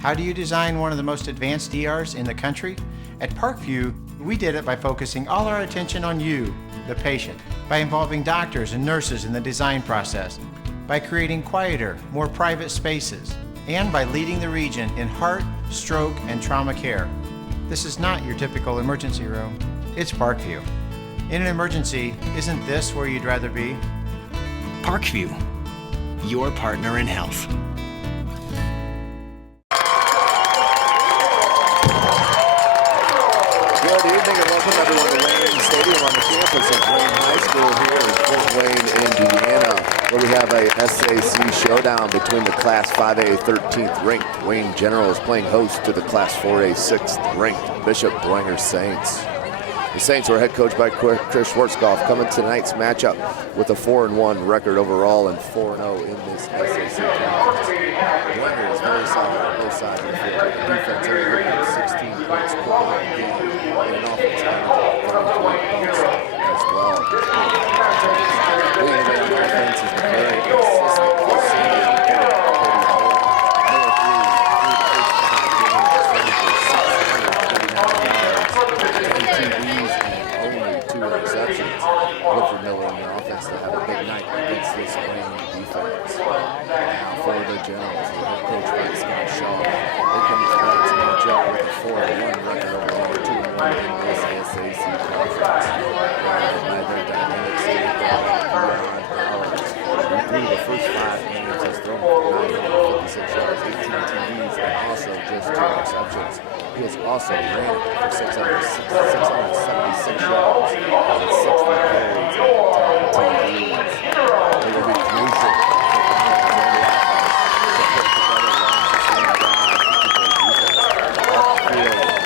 How do you design one of the most advanced ERs in the country? At Parkview, we did it by focusing all our attention on you, the patient, by involving doctors and nurses in the design process, by creating quieter, more private spaces, and by leading the region in heart, stroke, and trauma care. This is not your typical emergency room. It's Parkview. In an emergency, isn't this where you'd rather be? Parkview, your partner in health. Good evening and welcome everyone to Wayne Stadium on the campus of Wayne High School here in Fort Wayne, Indiana, where we have a SAC showdown between the Class 5A 13th ranked Wayne Generals playing host to the Class 4A 6th ranked Bishop Dwenger Saints. The Saints were head coached by Chris Schwarzkopf, coming to tonight's matchup with a 4-1 record overall and 4-0 in this SAC conference. Dwenger is very solid on both sides of the field. The defense every week 16 points per game and an offense average of 33 points as well. Leading on offense is the very consistent senior Cody Miller. Miller through the first 5 games, TDs and only 2 interceptions. Look for Miller and the offense to have a big night against this Wayne defense. Now for the Generals, the head coach by Scott Shaw. They come to tonight's matchup with a 4-1 record overall, 2-1 in this SAC conference. By their dynamic safety guard, Beyond Powers. Through the first 5 games, he's thrown for 956 yards, 18 TDs, and also just 2 interceptions. He has also ran for 676 yards and 60 carries and 10 TDs. It will be crucial for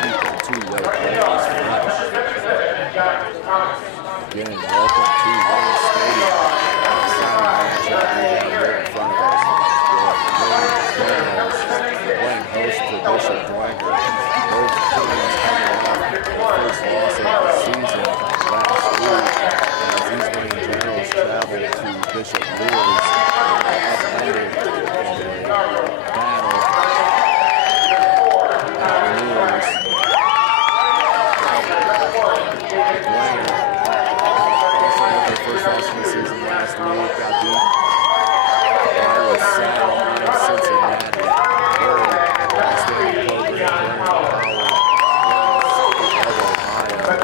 the two-way players fresh. Again, welcome to Wayne Stadium. Exciting matchup we have here in front of us. Playing host to Bishop Dwenger. Both teams coming off the first loss of the season last week as these Wayne Generals travel to Bishop Lewis upended in a battle at Lewis. Dwenger also had their first loss of the season last week, got beat by LaSalle out of Cincinnati. Very outstanding program,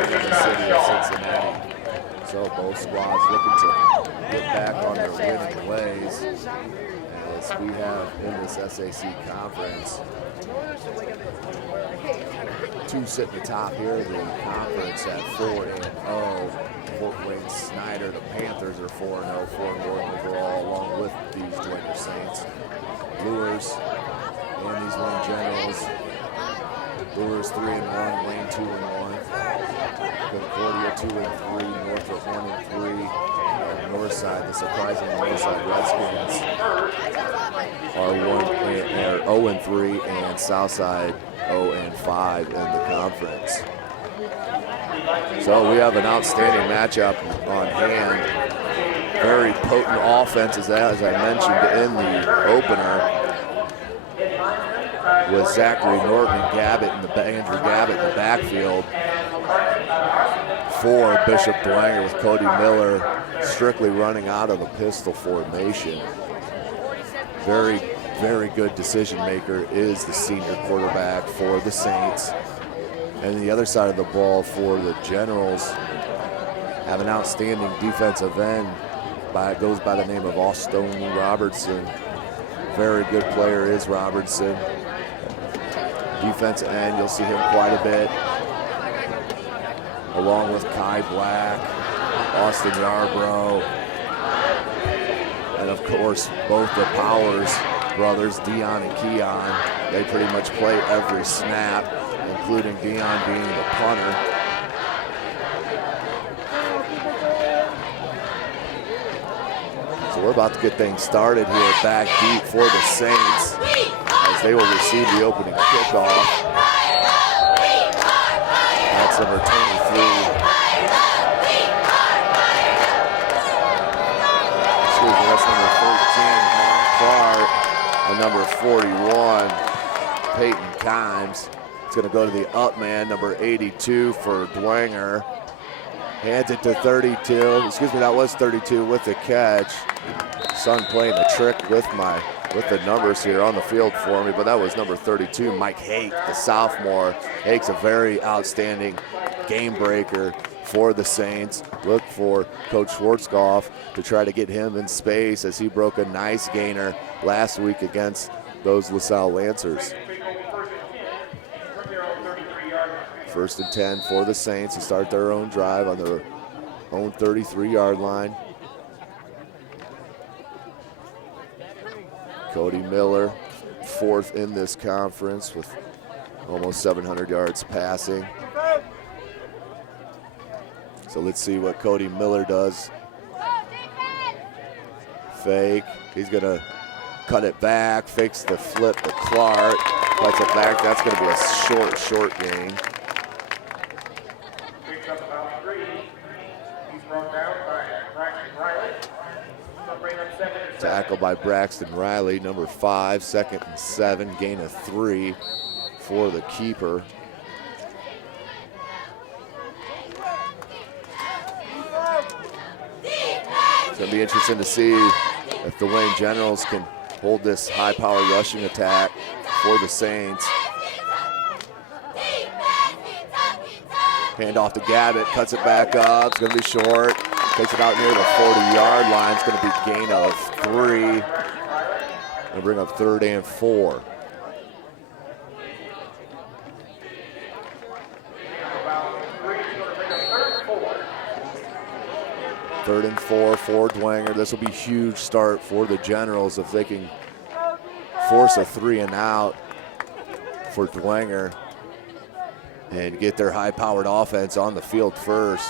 in the city of Cincinnati. So both squads looking to get back on their winning ways as we have in this SAC conference. 2 sit at the top here of the conference at 4-0. Fort Wayne Snyder, the Panthers are 4-0, 4-1 overall, along with these Dwenger Saints. Lures and these Wayne Generals. Lures 3-1, Wayne 2-1. Concordia 2-3, Norfolk 1-3. North side, the surprising North side Redskins are 0-3, and South side 0-5 in the conference. So we have an outstanding matchup on hand. Very potent offenses, as I mentioned in the opener, with Zachary Norton and Andrew Gabbett in the backfield for Bishop Dwenger, with Cody Miller strictly running out of the pistol formation. Very, very good decision maker is the senior quarterback for the Saints. And the other side of the ball for the Generals have an outstanding defensive end. Goes by the name of Austin Robertson. Very good player is Robertson. Defensive end, you'll see him quite a bit, along with Kai Black, Austin Yarbrough, and of course both the Powers brothers, Dion and Keon. They pretty much play every snap, including Dion being the punter. So we're about to get things started here back deep for the Saints as they will receive the opening kickoff. That's number 23. Excuse me, that's number 13, Mark Clark, and number 41, Peyton Kimes. It's going to go to the up man, number 82 for Dwenger. Hands it to 32. Excuse me, that was 32 with the catch. Son playing a trick with the numbers here on the field for me, but that was number 32, Mike Hake, the sophomore. Hake's a very outstanding game breaker for the Saints. Look for Coach Schwarzkopf to try to get him in space as he broke a nice gainer last week against those LaSalle Lancers. 1st and 10 for the Saints to start their own drive on their own 33-yard line. Cody Miller, 4th in this conference with almost 700 yards passing. So let's see what Cody Miller does. Fake, he's gonna cut it back, fakes the flip to Clark, cuts it back. That's gonna be a short gain. Tackle by Braxton Riley, number 5, 2nd and 7, gain of 3 for the keeper. It's going to be interesting to see if the Wayne Generals can hold this high-powered rushing attack for the Saints. Hand off to Gabbett, cuts it back up, it's going to be short. Takes it out near the 40-yard line. It's going to be gain of 3. Going to bring up 3rd and 4. Third and 4 for Dwenger. This will be a huge start for the Generals if they can force a 3 and out for Dwenger and get their high-powered offense on the field first.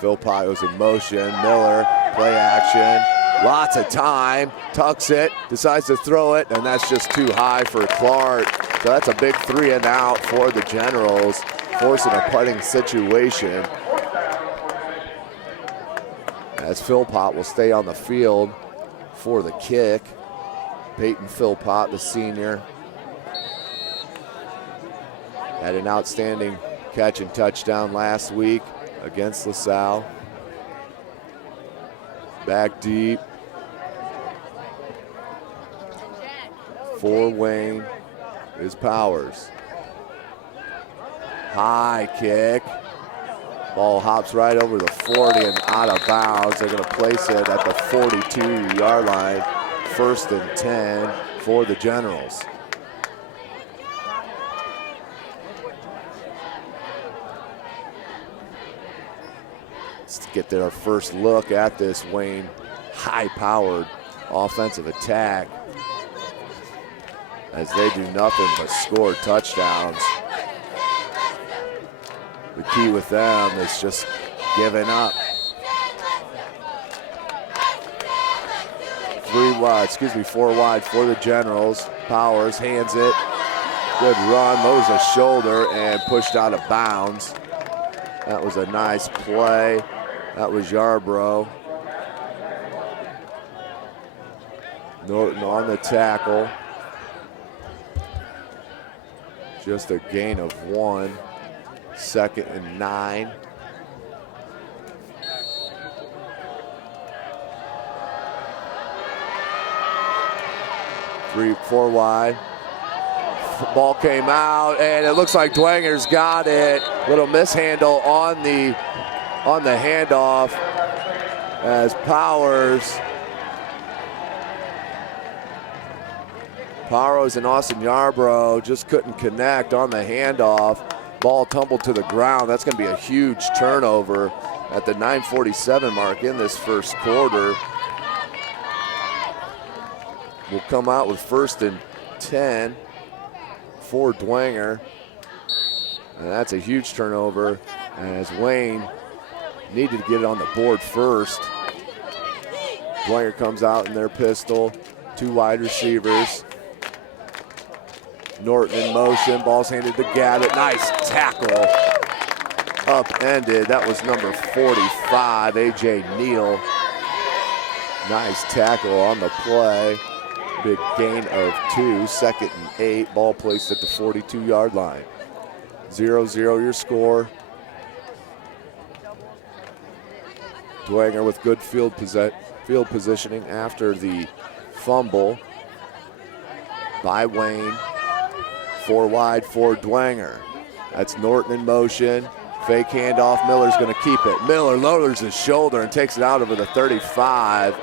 Philpott was in motion. Miller, play action. Lots of time. Tucks it, decides to throw it, and that's just too high for Clark. So that's a big 3 and out for the Generals, forcing a punting situation. As Philpott will stay on the field for the kick. Peyton Philpott, the senior, had an outstanding catch and touchdown last week against LaSalle. Back deep for Wayne is Powers. High kick. Ball hops right over the 40 and out of bounds. They're going to place it at the 42-yard line. 1st and 10 for the Generals. Let's get their first look at this Wayne high-powered offensive attack as they do nothing but score touchdowns. The key with them is just giving up. 4 wide for the Generals. Powers hands it. Good run, lowers the shoulder and pushed out of bounds. That was a nice play. That was Yarbrough. Norton on the tackle. Just a gain of 1. 2nd and 9. Four wide. Ball came out, and it looks like Dwenger's got it. Little mishandle on the handoff as Powers and Austin Yarbrough just couldn't connect on the handoff. Ball tumbled to the ground. That's going to be a huge turnover at the 9:47 mark in this first quarter. We'll come out with 1st and 10 for Dwenger. And that's a huge turnover as Wayne needed to get it on the board first. Dwenger comes out in their pistol. 2 wide receivers. Norton in motion, ball's handed to Gabbett. Nice tackle, upended. That was number 45, A.J. Neal. Nice tackle on the play. Big gain of 2, 2nd and 8. Ball placed at the 42-yard line. 0-0 your score. Dwenger with good field positioning after the fumble by Wayne. 4 wide for Dwenger. That's Norton in motion. Fake handoff. Miller's going to keep it. Miller lowers his shoulder and takes it out over the 35.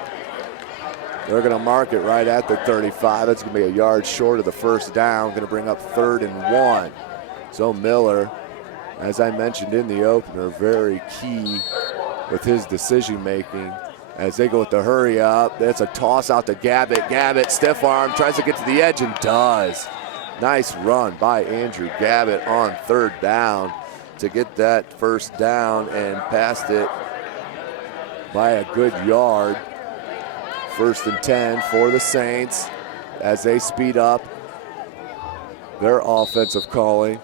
They're going to mark it right at the 35. That's going to be a yard short of the first down. Going to bring up 3rd and 1. So Miller, as I mentioned in the opener, very key with his decision making as they go with the hurry up. That's a toss out to Gabbett. Gabbett, stiff arm, tries to get to the edge and does. Nice run by Andrew Gabbett on 3rd down to get that first down and passed it by a good yard. 1st and 10 for the Saints as they speed up their offensive calling.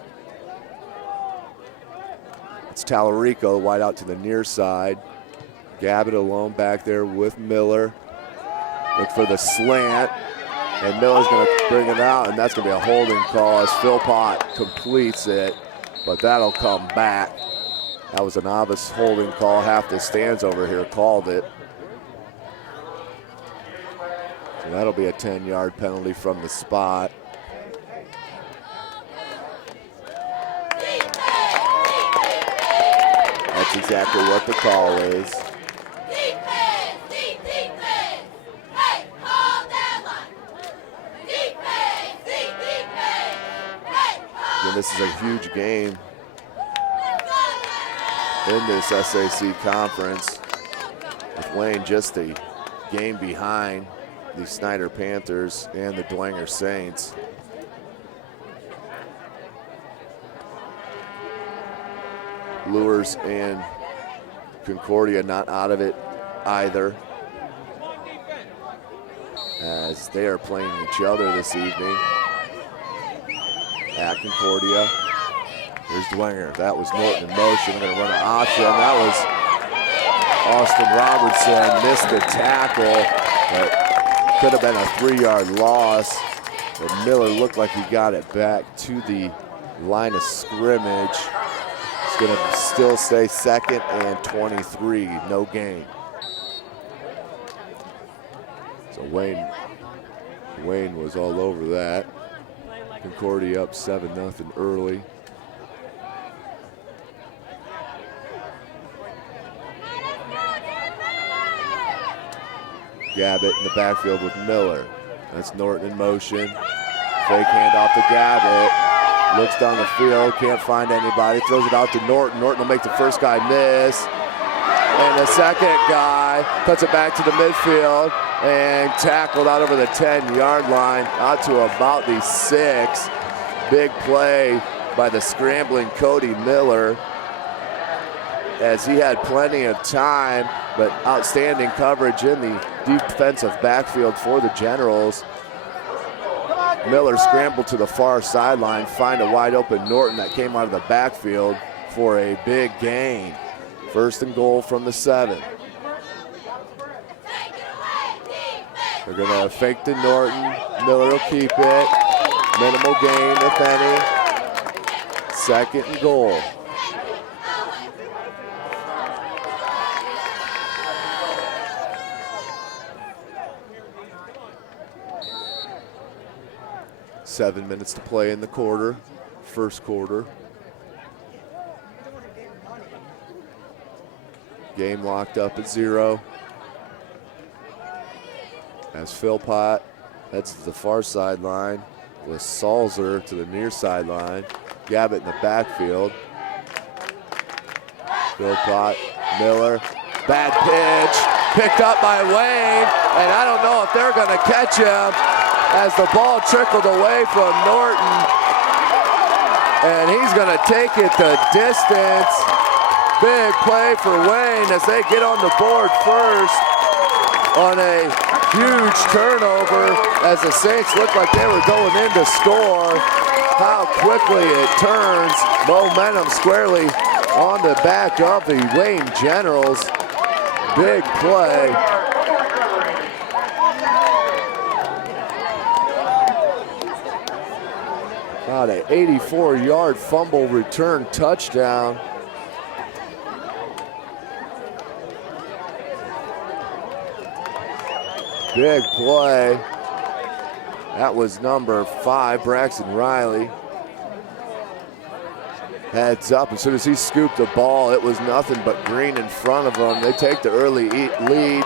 It's Tallarico wide out to the near side. Gabbett alone back there with Miller. Look for the slant, and Miller's going to bring it out, and that's going to be a holding call as Philpott completes it, but that'll come back. That was a novice holding call. Half the stands over here called it. So that'll be a 10-yard penalty from the spot. That's exactly what the call is. And this is a huge game in this SAC conference, with Wayne just a game behind the Snyder Panthers and the Dwenger Saints. Lures and Concordia not out of it either, as they are playing each other this evening. At Concordia, here's Dwenger. That was Norton in motion. We're going to run an option. That was Austin Robertson. Missed the tackle, but could have been a 3-yard loss. But Miller looked like he got it back to the line of scrimmage. It's going to still stay 2nd and 23. No gain. So Wayne was all over that. Concordia up 7-0 early. Gabbett in the backfield with Miller. That's Norton in motion. Fake handoff to Gabbett. Looks down the field, can't find anybody. Throws it out to Norton. Norton will make the first guy miss. And the second guy puts it back to the midfield and tackled out over the 10-yard line, out to about the 6. Big play by the scrambling Cody Miller, as he had plenty of time, but outstanding coverage in the defensive backfield for the Generals. Miller scrambled to the far sideline, find a wide open Norton that came out of the backfield for a big gain. 1st and goal from the 7. They're going to fake to Norton. Miller will keep it. Minimal gain, if any. 2nd and goal. Seven minutes to play in the quarter, first quarter. Game locked up at 0. As Philpott heads to the far sideline with Salzer to the near sideline. Gabbett in the backfield. Philpott, Miller, bad pitch, picked up by Wayne, and I don't know if they're going to catch him as the ball trickled away from Norton, and he's going to take it the distance. Big play for Wayne as they get on the board first on a huge turnover, as the Saints looked like they were going in to score. How quickly it turns. Momentum squarely on the back of the Wayne Generals. Big play. About an 84-yard fumble return touchdown. Big play. That was number 5, Braxton Riley. Heads up. As soon as he scooped the ball, it was nothing but green in front of them. They take the early lead.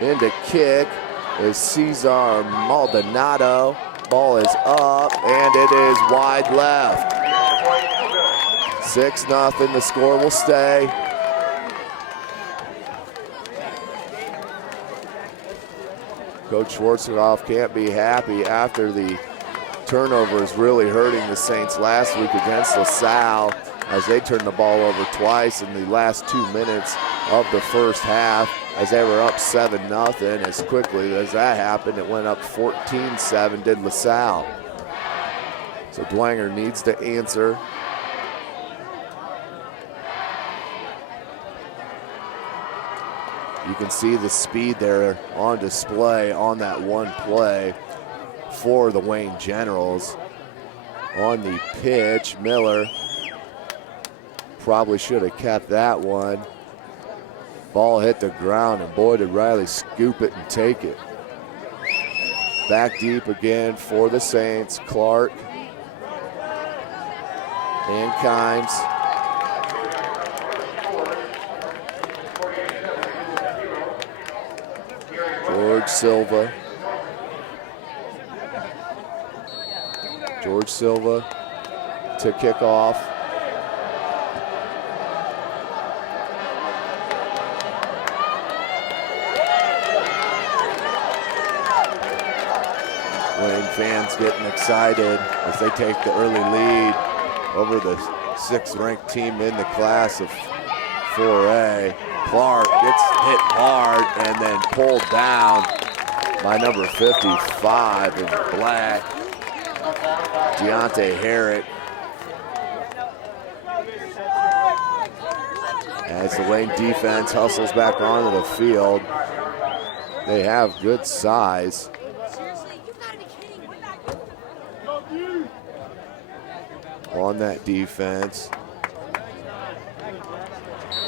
Into kick is Cesar Maldonado. Ball is up, and it is wide left. 6-0, the score will stay. Coach Schwarzkopf can't be happy after the turnovers really hurting the Saints last week against LaSalle as they turned the ball over twice in the last 2 minutes of the first half as they were up 7-0. As quickly as that happened, it went up 14-7, did LaSalle. So Dwenger needs to answer. You can see the speed there on display on that one play for the Wayne Generals. On the pitch, Miller probably should have kept that one. Ball hit the ground, and boy, did Riley scoop it and take it. Back deep again for the Saints. Clark and Kimes. George Silva. George Silva to kick off. Wayne fans getting excited as they take the early lead over the 6th-ranked team in the class of 4A. Clark gets hit hard and then pulled down by number 55 in black, Deontay Herrick. As the Wayne defense hustles back onto the field, they have good size. On that defense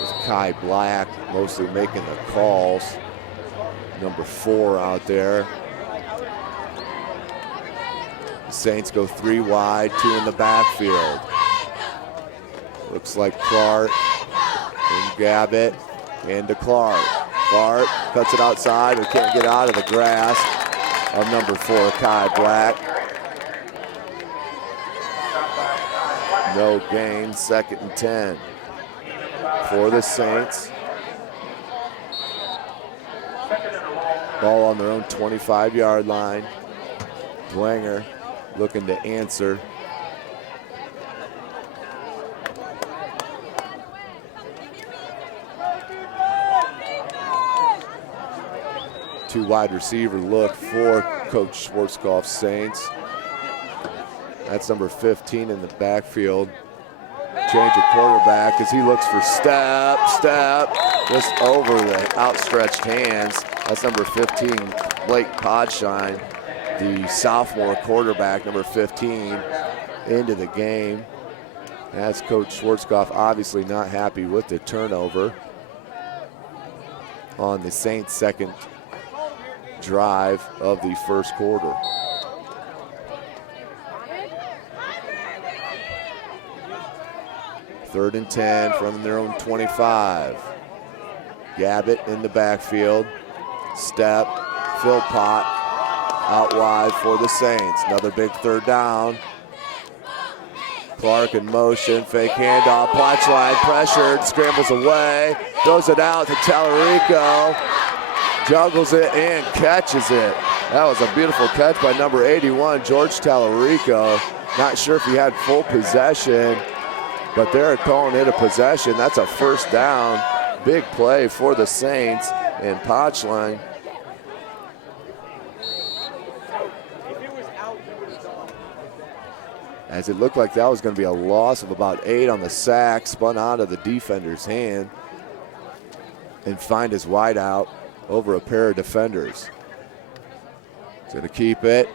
is Kai Black, mostly making the calls. Number 4 out there. The Saints go 3 wide, 2 in the backfield. Looks like Clark and Gabbett into Clark. Clark cuts it outside but can't get out of the grasp of number 4, Kai Black. No gain, 2nd and 10 for the Saints. Ball on their own 25-yard line. Dwenger looking to answer. Two wide receiver look for Coach Schwarzkopf's Saints. That's number 15 in the backfield. Change of quarterback as he looks for step, just over the outstretched hands. That's number 15, Blake Podshine, the sophomore quarterback, number 15, into the game. That's Coach Schwarzkopf obviously not happy with the turnover on the Saints' second drive of the first quarter. Third and 10 from their own 25. Gabbett in the backfield. Step, Philpott out wide for the Saints. Another big third down. Clark in motion, fake handoff, punchline, pressured, scrambles away, throws it out to Tallarico, juggles it and catches it. That was a beautiful catch by number 81, George Tallarico. Not sure if he had full possession, but they're calling it a possession. That's a first down. Big play for the Saints and Punchline. As it looked like that was going to be a loss of about 8 on the sack, spun out of the defender's hand and find his wide out over a pair of defenders. He's going to keep it.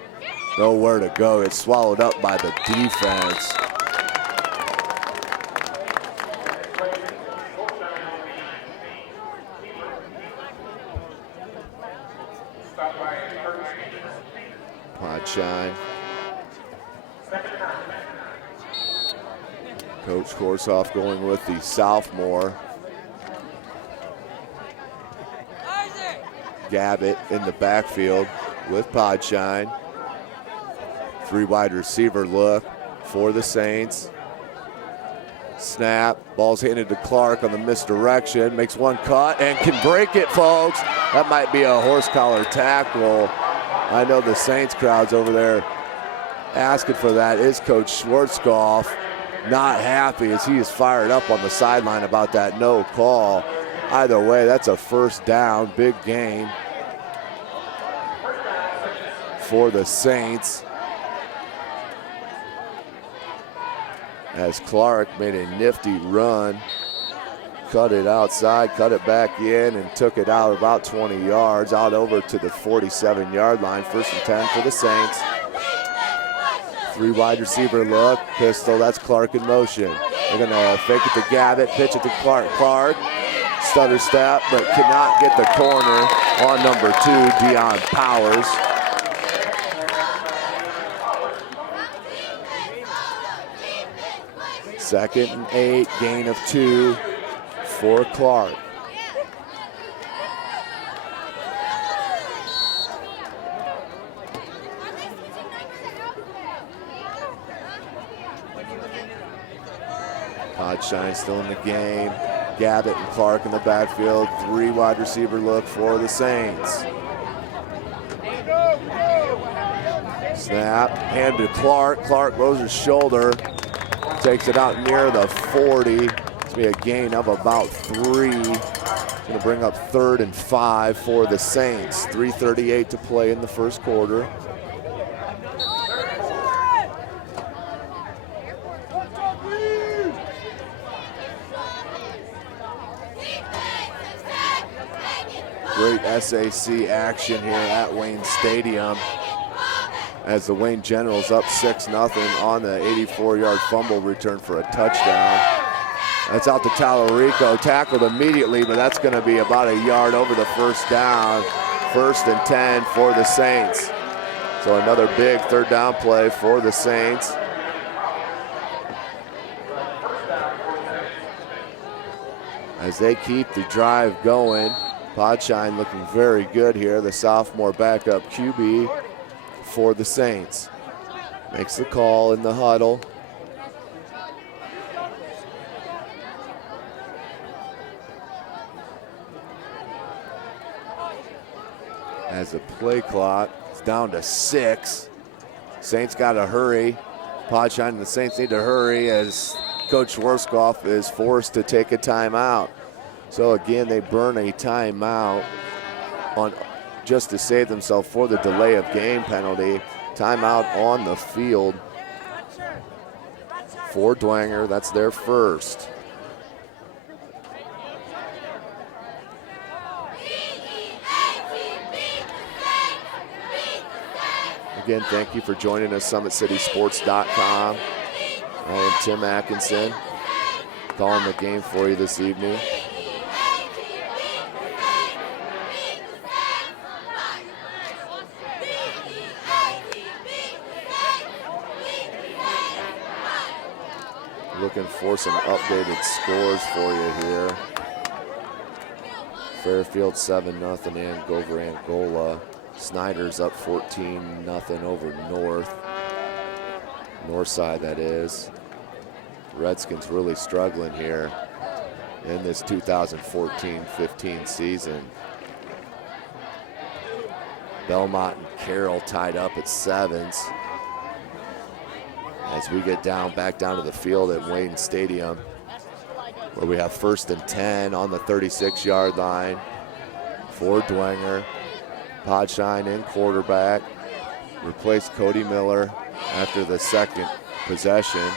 nowhere to go. It's swallowed up by the defense. Podshine. Coach Korsoff going with the sophomore. Gabbett in the backfield with Podshine. 3 wide receiver look for the Saints. Snap, ball's handed to Clark on the misdirection, makes one cut and can break it, folks. That might be a horse collar tackle. I know the Saints crowd's over there asking for that. Is Coach Schwarzkopf not happy as he is fired up on the sideline about that no call. Either way, that's a first down, big gain for the Saints. As Clark made a nifty run, cut it outside, cut it back in, and took it out about 20 yards, out over to the 47-yard line. 1st and 10 for the Saints. 3 wide receiver look, pistol, that's Clark in motion. They're gonna fake it to Gabbett, pitch it to Clark. Clark, stutter step, but cannot get the corner on number 2, Dion Powers. Second and 8, gain of 2 for Clark. Podshine still in the game. Gabbett and Clark in the backfield. 3 wide receiver look for the Saints. Snap, hand to Clark. Clark lows his shoulder. Takes it out near the 40. It's gonna be a gain of about 3. It's gonna bring up 3rd and 5 for the Saints. 3:38 to play in the first quarter. Great SAC action here at Wayne Stadium as the Wayne Generals up 6-0 on the 84-yard fumble return for a touchdown. That's out to Tallarico, tackled immediately, but that's going to be about a yard over the first down. 1st and 10 for the Saints. So another big 3rd down play for the Saints. As they keep the drive going, Podshine looking very good here, the sophomore backup QB for the Saints. Makes the call in the huddle. As the play clock is down to 6. Saints got to hurry. Podshine and the Saints need to hurry as Coach Schwarzkopf is forced to take a timeout. So again, they burn a timeout on just to save themselves for the delay of game penalty. Timeout on the field for Dwenger. That's their first. Again, thank you for joining us, SummitCitySports.com. I am Tim Atkinson, calling the game for you this evening. Looking for some updated scores for you here. Fairfield 7-0 Andover Angola. Snyder's up 14-0 over North. North side, that is. Redskins really struggling here in this 2014-15 season. Belmont and Carroll tied up at 7s. As we get back down to the field at Wayne Stadium, where we have 1st and 10 on the 36-yard line for Dwenger. Podshine in quarterback, replaced Cody Miller after the second possession.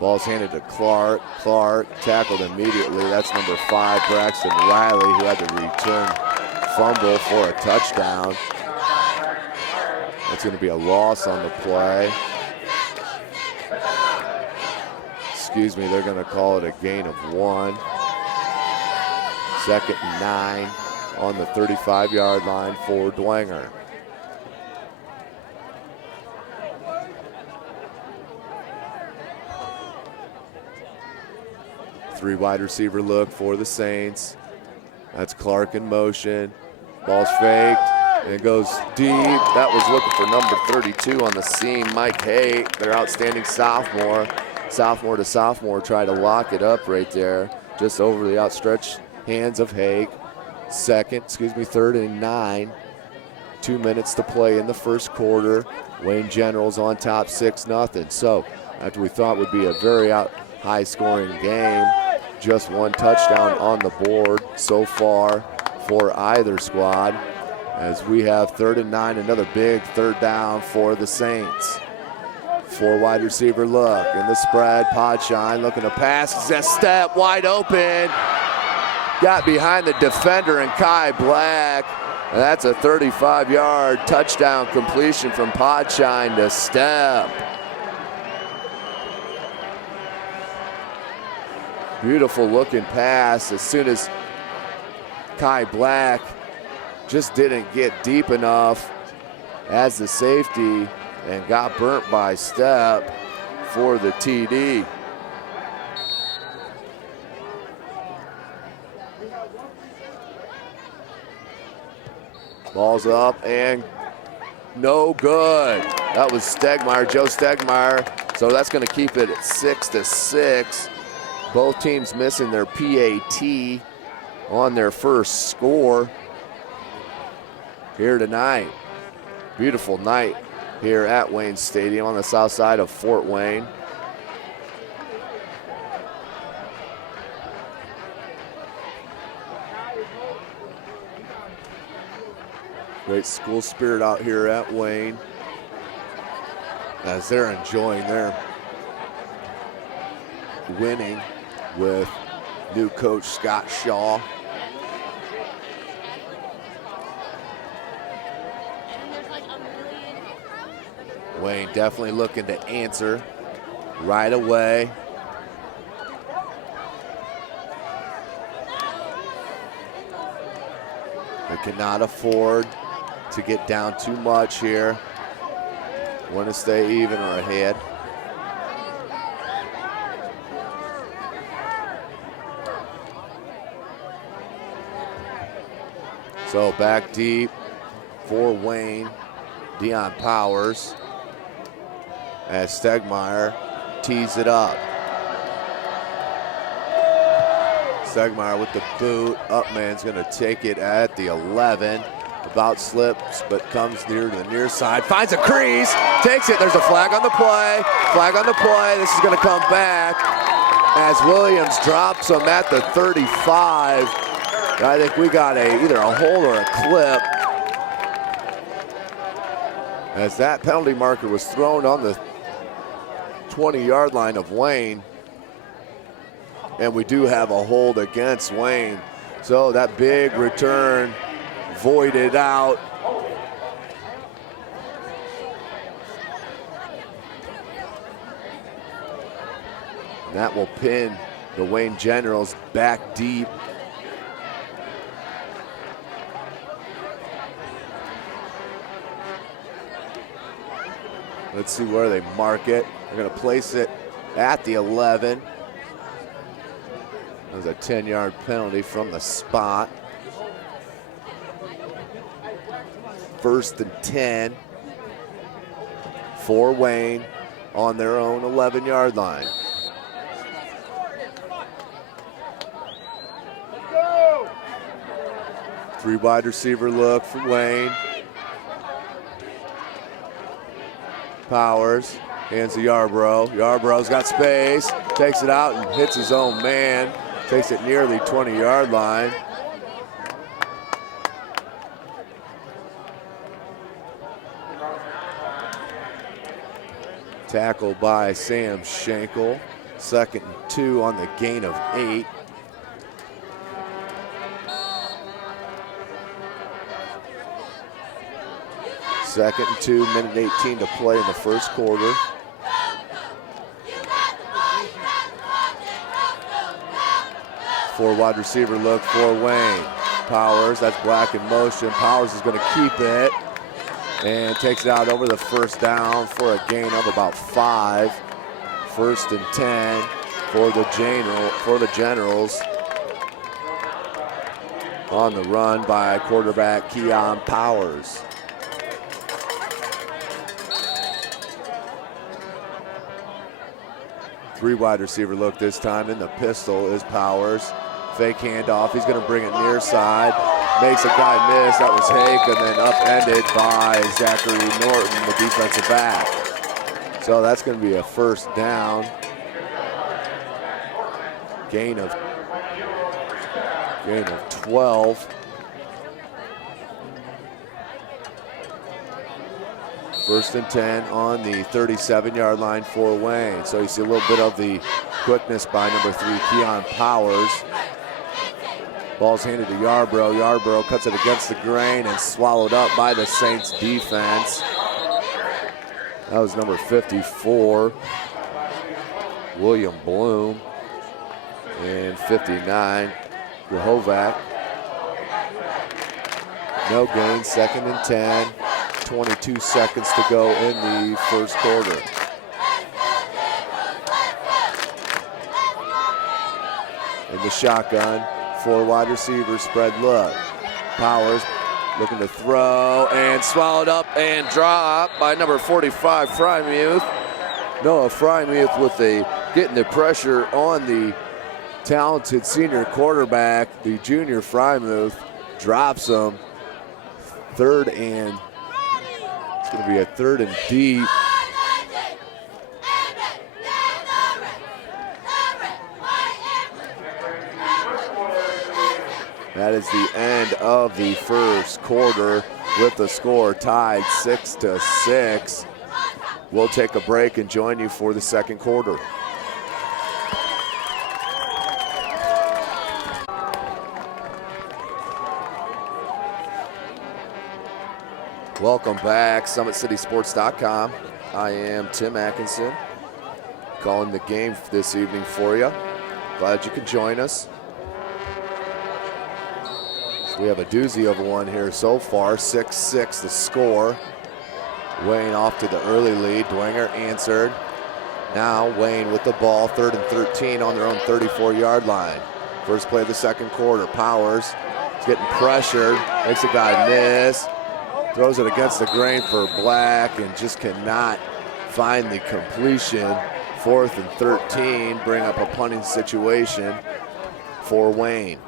Ball's handed to Clark. Clark tackled immediately. That's number 5, Braxton Riley, who had to return fumble for a touchdown. That's going to be a loss on the play. Excuse me, they're going to call it a gain of 1. 2nd and 9 on the 35-yard line for Dwenger. Three wide receiver look for the Saints. That's Clark in motion. Ball's faked and it goes deep. That was looking for number 32 on the seam, Mike Hay, their outstanding sophomore. Sophomore to sophomore, try to lock it up right there, just over the outstretched hands of Hay. 3rd and 9. 2 minutes to play in the first quarter. Wayne Generals on top 6-0. So after we thought would be a very high scoring game, just one touchdown on the board so far for either squad. As we have 3rd and 9, another big 3rd down for the Saints. 4 wide receiver look in the spread. Podshine looking to pass. A step wide open. Got behind the defender and Kai Black. And that's a 35-yard touchdown completion from Podshine to Step. Beautiful looking pass as soon as Kai Black just didn't get deep enough as the safety and got burnt by Step for the TD. Ball's up and no good. That was Stegmeyer, Joe Stegmeyer. So that's going to keep it at 6-6. Both teams missing their PAT on their first score here tonight. Beautiful night here at Wayne Stadium on the south side of Fort Wayne. Great school spirit out here at Wayne as they're enjoying their winning with new coach Scott Shaw. Wayne definitely looking to answer right away. They cannot afford to get down too much here. Want to stay even or ahead. So back deep for Wayne, Dion Powers, as Stegmeyer tees it up. Stegmeyer with the boot. Upman's going to take it at the 11. About slips, but comes near to the near side. Finds a crease, takes it. There's a flag on the play. Flag on the play. This is going to come back as Williams drops him at the 35. I think we got either a hold or a clip, as that penalty marker was thrown on the 20-yard line of Wayne. And we do have a hold against Wayne. So that big return voided out. And that will pin the Wayne Generals back deep. Let's see where they mark it. They're going to place it at the 11. That was a 10-yard penalty from the spot. 1st and 10 for Wayne on their own 11-yard line. Three wide receiver look for Wayne. Powers hands to Yarbrough. Yarborough's got space, takes it out and hits his own man. Takes it near the 20-yard line. Tackled by Sam Schenkel. 2nd and 2 on the gain of 8. 2nd and 2, minute 18 to play in the first quarter. Four wide receiver look for Wayne. Powers, that's Black in motion. Powers is going to keep it and takes it out over the first down for a gain of about 5. 1st and 10 for the Generals. On the run by quarterback Keon Powers. Three wide receiver look this time. In the pistol is Powers. Fake handoff. He's going to bring it near side. Makes a guy miss. That was Hake, and then upended by Zachary Norton, the defensive back. So that's going to be a first down. Gain of 12. First and 10 on the 37-yard line for Wayne. So you see a little bit of the quickness by number 3, Keon Powers. Ball's handed to Yarbrough. Yarbrough cuts it against the grain and swallowed up by the Saints defense. That was number 54, William Bloom, and 59, Grahovac. No gain, 2nd and 10, 22 seconds to go in the first quarter. In the shotgun, 4 wide receivers spread look. Powers looking to throw and swallowed up and dropped by number 45, Frymuth. Noah Frymuth with getting the pressure on the talented senior quarterback. The junior Frymuth drops him. It's going to be a 3rd and deep. That is the end of the first quarter with the score tied 6-6. We'll take a break and join you for the second quarter. Welcome back, SummitCitySports.com. I am Tim Atkinson, calling the game this evening for you. Glad you could join us. We have a doozy of one here so far, 6-6 the score. Wayne off to the early lead. Dwenger answered. Now Wayne with the ball, 3rd and 13 on their own 34-yard line. First play of the second quarter. Powers is getting pressured, makes a guy miss, throws it against the grain for Black and just cannot find the completion. 4th and 13, bring up a punting situation for Wayne.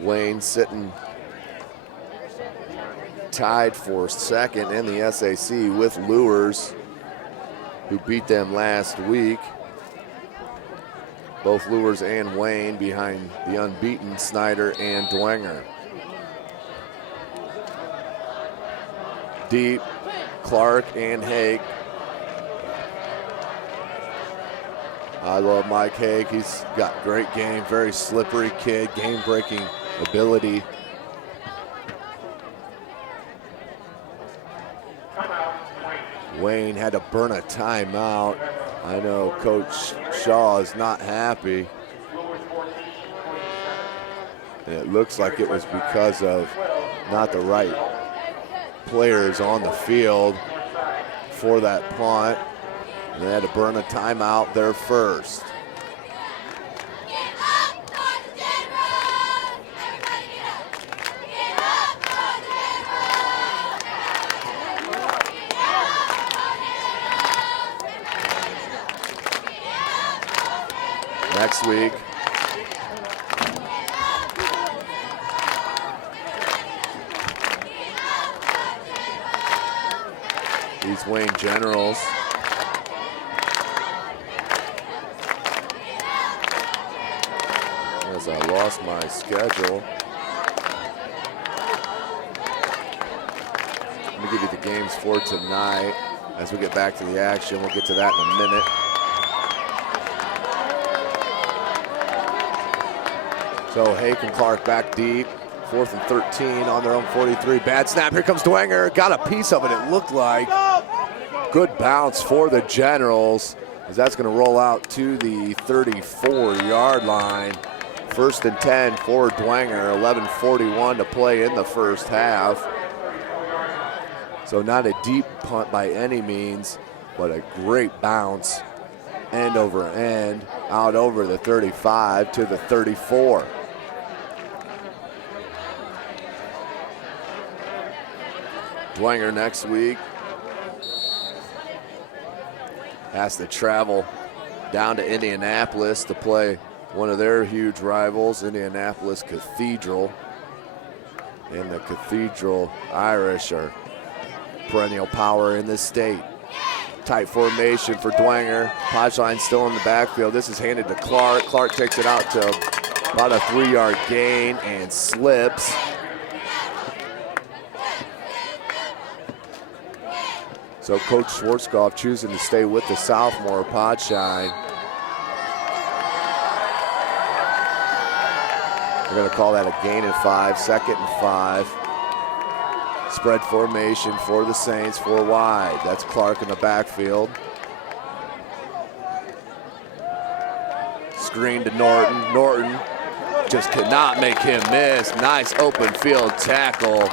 Wayne sitting tied for second in the SAC with Lures, who beat them last week. Both Lures and Wayne behind the unbeaten Snyder and Dwenger. Deep, Clark and Hake. I love Mike Hake. He's got great game, very slippery kid, game-breaking ability. Wayne had to burn a timeout. I know Coach Shaw is not happy. And it looks like it was because of not the right players on the field for that punt. And they had to burn a timeout there first. Next week, these Wayne Generals. As I lost my schedule. Let me give you the games for tonight. As we get back to the action, we'll get to that in a minute. So Hake and Clark back deep. 4th and 13 on their own 43. Bad snap, here comes Dwenger. Got a piece of it, it looked like. Good bounce for the Generals, as that's gonna roll out to the 34-yard line. 1st and 10 for Dwenger, 11:41 to play in the first half. So not a deep punt by any means, but a great bounce, end over end, out over the 35 to the 34. Dwenger next week has to travel down to Indianapolis to play one of their huge rivals, Indianapolis Cathedral. And the Cathedral Irish are perennial power in this state. Tight formation for Dwenger. Podline still in the backfield. This is handed to Clark. Clark takes it out to about a 3-yard gain and slips. So Coach Schwarzkopf choosing to stay with the sophomore Podshine. We're going to call that a gain and 5, 2nd and 5. Spread formation for the Saints, 4 wide. That's Clark in the backfield. Screen to Norton. Norton just cannot make him miss. Nice open field tackle.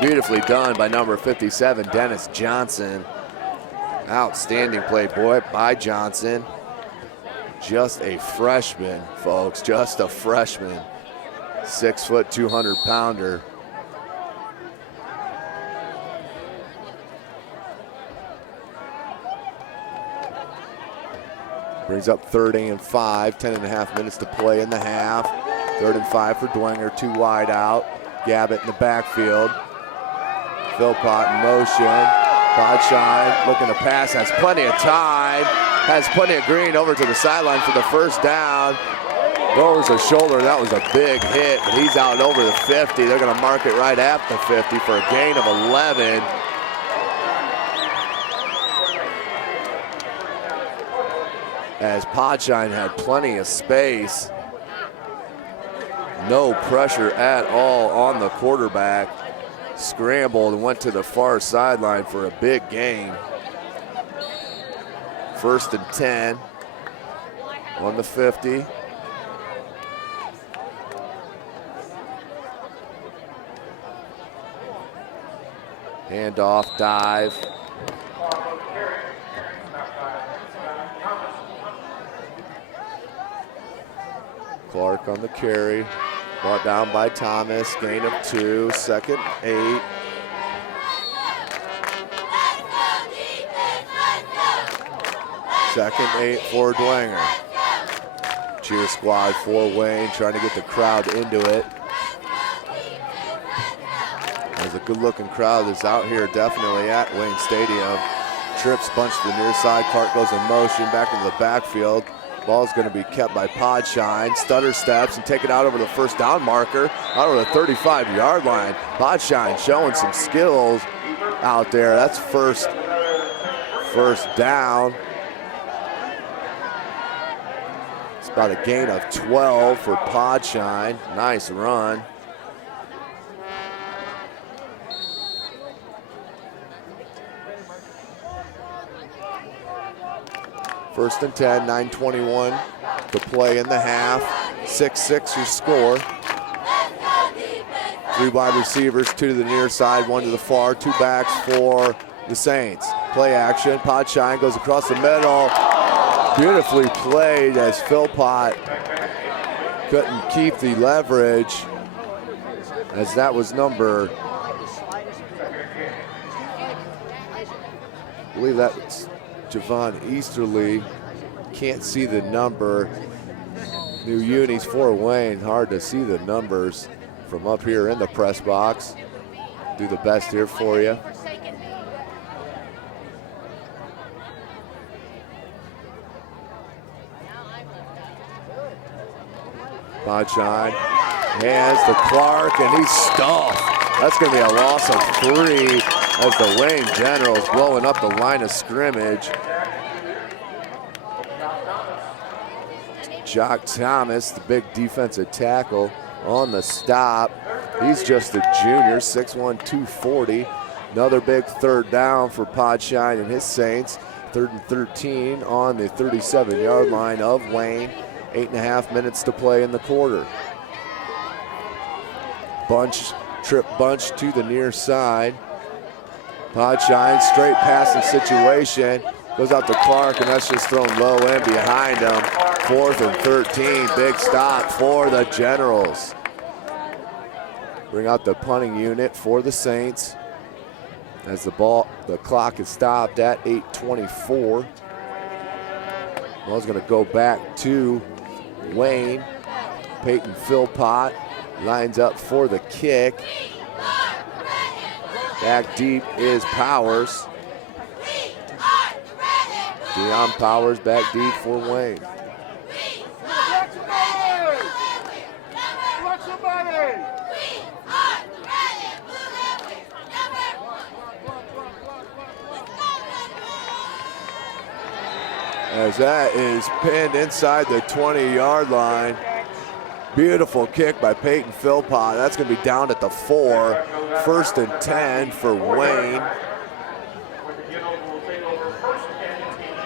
Beautifully done by number 57, Dennis Johnson. Outstanding play, boy, by Johnson. Just a freshman, folks, just a freshman. 6 foot, 200-pounder. Brings up 3rd and 5, 10.5 minutes to play in the half. 3rd and 5 for Dwenger, 2 wide out. Gabbett in the backfield. Philpott in motion. Podshine looking to pass, has plenty of time. Has plenty of green over to the sideline for the first down. Throws a shoulder, that was a big hit, but he's out over the 50. They're gonna mark it right at the 50 for a gain of 11. As Podshine had plenty of space. No pressure at all on the quarterback. Scrambled and went to the far sideline for a big gain. 1st and 10 on the 50. Handoff, dive. Clark on the carry. Brought down by Thomas. Gain of 2. 2nd, 8. Second 8 for Dwenger. Cheer squad for Wayne, trying to get the crowd into it. There's a good-looking crowd that's out here definitely at Wayne Stadium. Trips bunch to the near side. Clark goes in motion back into the backfield. Ball's going to be kept by Podshine. Stutter steps and take it out over the first down marker, out over the 35-yard line. Podshine showing some skills out there. That's first down. It's about a gain of 12 for Podshine. Nice run. First and 10, 9:21 to play in the half. 6-6 your score. 3 wide receivers, 2 to the near side, 1 to the far, 2 backs for the Saints. Play action, Podshine goes across the middle. Beautifully played as Philpott couldn't keep the leverage, as that was number, I believe that's Javon Easterly. Can't see the number. New unis for Wayne. Hard to see the numbers from up here in the press box. Do the best here for you. Podshine hands to Clark, and he's stuffed. That's going to be a loss of 3 as the Wayne Generals blowing up the line of scrimmage. Jock Thomas, the big defensive tackle, on the stop. He's just a junior, 6'1", 240. Another big third down for Podshine and his Saints. 3rd and 13 on the 37-yard line of Wayne. 8.5 minutes to play in the quarter. Trip bunch to the near side. Podshine, straight passing situation. Goes out to Clark, and that's just thrown low and behind him. 4th and 13, big stop for the Generals. Bring out the punting unit for the Saints as the clock is stopped at 8:24. Ball's gonna go back to Wayne. Peyton Philpott lines up for the kick. Back deep is Powers. Deion Powers back deep for Wayne. As that is pinned inside the 20-yard line. Beautiful kick by Peyton Philpott. That's going to be down at the 4. 1st and 10 for Wayne.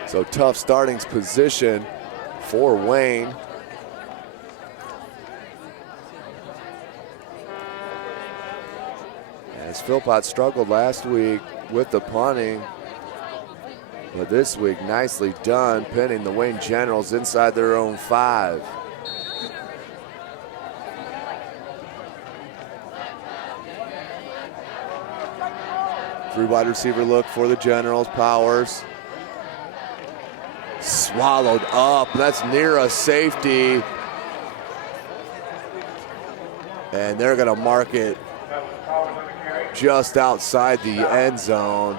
So tough starting position for Wayne. As Philpott struggled last week with the punting, but this week nicely done, pinning the Wayne Generals inside their own 5. Three wide receiver look for the Generals. Powers swallowed up. That's near a safety. And they're going to mark it just outside the end zone.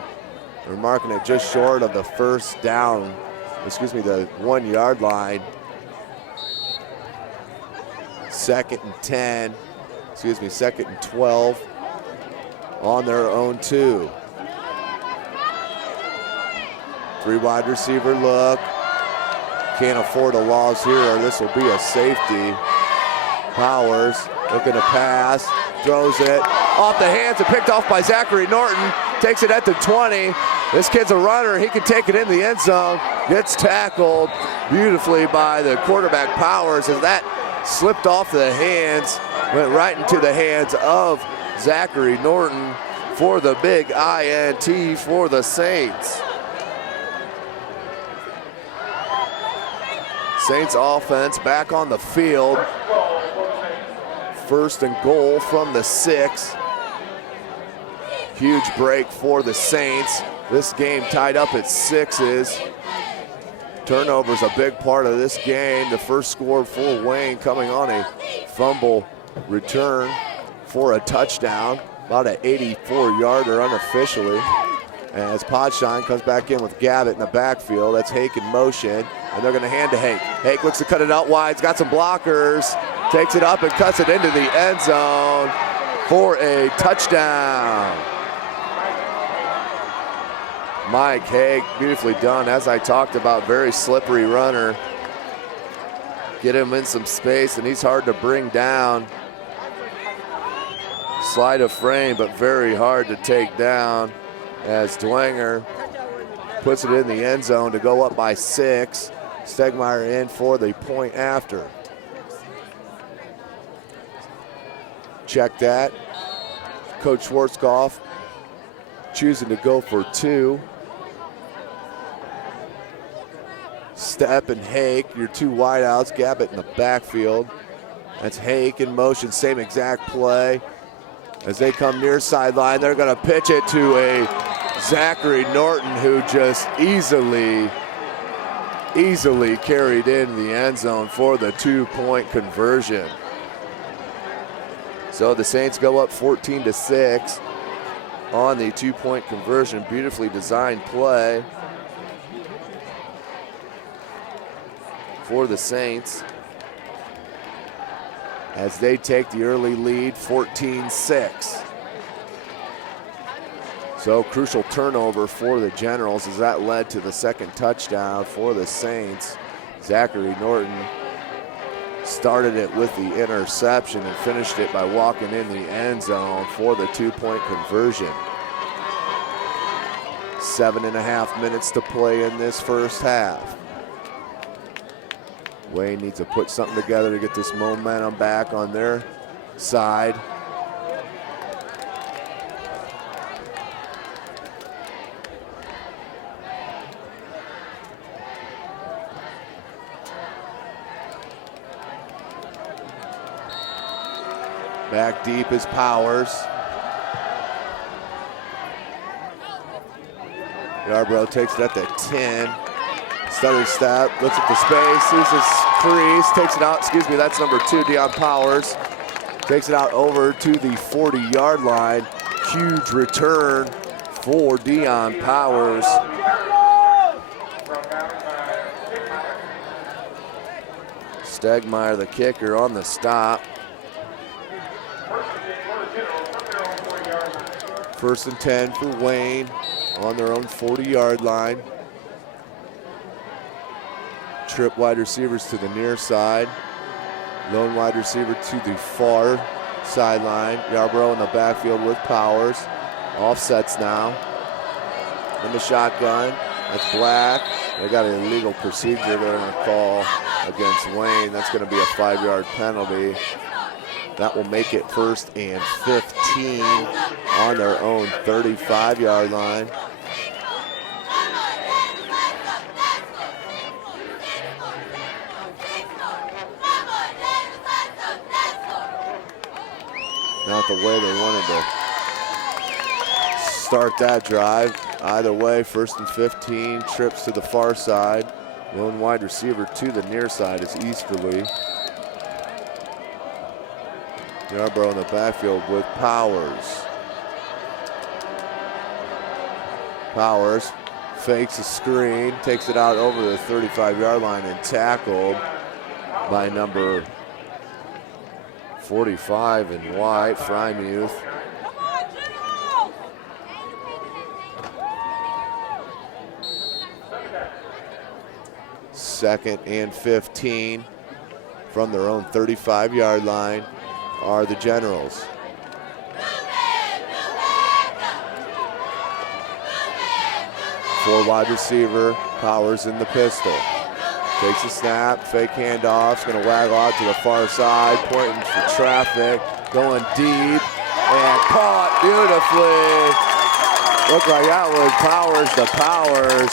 They're marking it just short of the first down, the 1-yard line. 2nd and 10, 2nd and 12 on their own 2. 3 wide receiver look. Can't afford a loss here, or this will be a safety. Powers looking to pass, throws it off the hands and picked off by Zachary Norton. Takes it at the 20. This kid's a runner. He can take it in the end zone. Gets tackled beautifully by the quarterback Powers as that slipped off the hands, went right into the hands of Zachary Norton for the big INT for the Saints. Saints offense back on the field. 1st and goal from the 6. Huge break for the Saints. This game tied up at 6s. Turnover's a big part of this game. The first score for Wayne coming on a fumble return for a touchdown. About an 84-yarder unofficially. As Podshine comes back in with Gavitt in the backfield. That's Hake in motion, and they're going to hand to Hake. Hake looks to cut it out wide. He's got some blockers. Takes it up and cuts it into the end zone for a touchdown. Mike Hake, beautifully done. As I talked about, very slippery runner. Get him in some space, and he's hard to bring down. Sleight of frame, but very hard to take down. As Dwenger puts it in the end zone to go up by 6. Stegmeyer in for the point after. Check that. Coach Schwarzkopf choosing to go for 2. Step and Hake, your 2 wideouts. Gavitt in the backfield. That's Hake in motion, same exact play. As they come near sideline, they're going to pitch it to a Zachary Norton, who just easily carried in the end zone for the 2-point conversion. So the Saints go up 14-6 on the 2-point conversion. Beautifully designed play for the Saints as they take the early lead, 14-6. So crucial turnover for the Generals as that led to the second touchdown for the Saints. Zachary Norton started it with the interception and finished it by walking in the end zone for the 2-point conversion. 7.5 minutes to play in this first half. Wayne needs to put something together to get this momentum back on their side. Back deep is Powers. Yarbrough takes it at the 10. Stutter step, looks at the space, sees his crease, takes it out, that's number 2, Deion Powers. Takes it out over to the 40-yard line. Huge return for Deion Powers. Stegmeyer, the kicker, on the stop. First and 10 for Wayne on their own 40-yard line. Trip wide receivers to the near side. Lone wide receiver to the far sideline. Yarbrough in the backfield with Powers. Offsets now. In the shotgun. That's Black. They got an illegal procedure they're going to call against Wayne. That's going to be a 5-yard penalty. That will make it 1st and 15 on their own 35-yard line. Not the way they wanted to start that drive. Either way, 1st and 15, trips to the far side. Lone wide receiver to the near side is Easterly. Yarbrough in the backfield with Powers. Powers fakes a screen, takes it out over the 35-yard line and tackled by number 45 in white, Frymuth. Second and 15 from their own 35-yard line are the Generals. Four wide receiver, Powers in the pistol. Takes a snap, fake handoff, going to waggle out to the far side, pointing for traffic, going deep, and caught beautifully. Looked like that was Powers to Powers.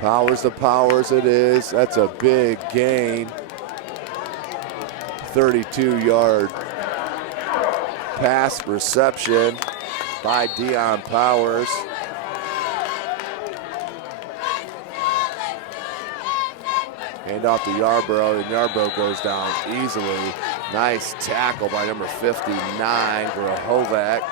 Powers to Powers it is. That's a big gain. 32-yard pass reception by Deion Powers. Hand off to Yarbrough, and Yarbrough goes down easily. Nice tackle by number 59, Grahovac.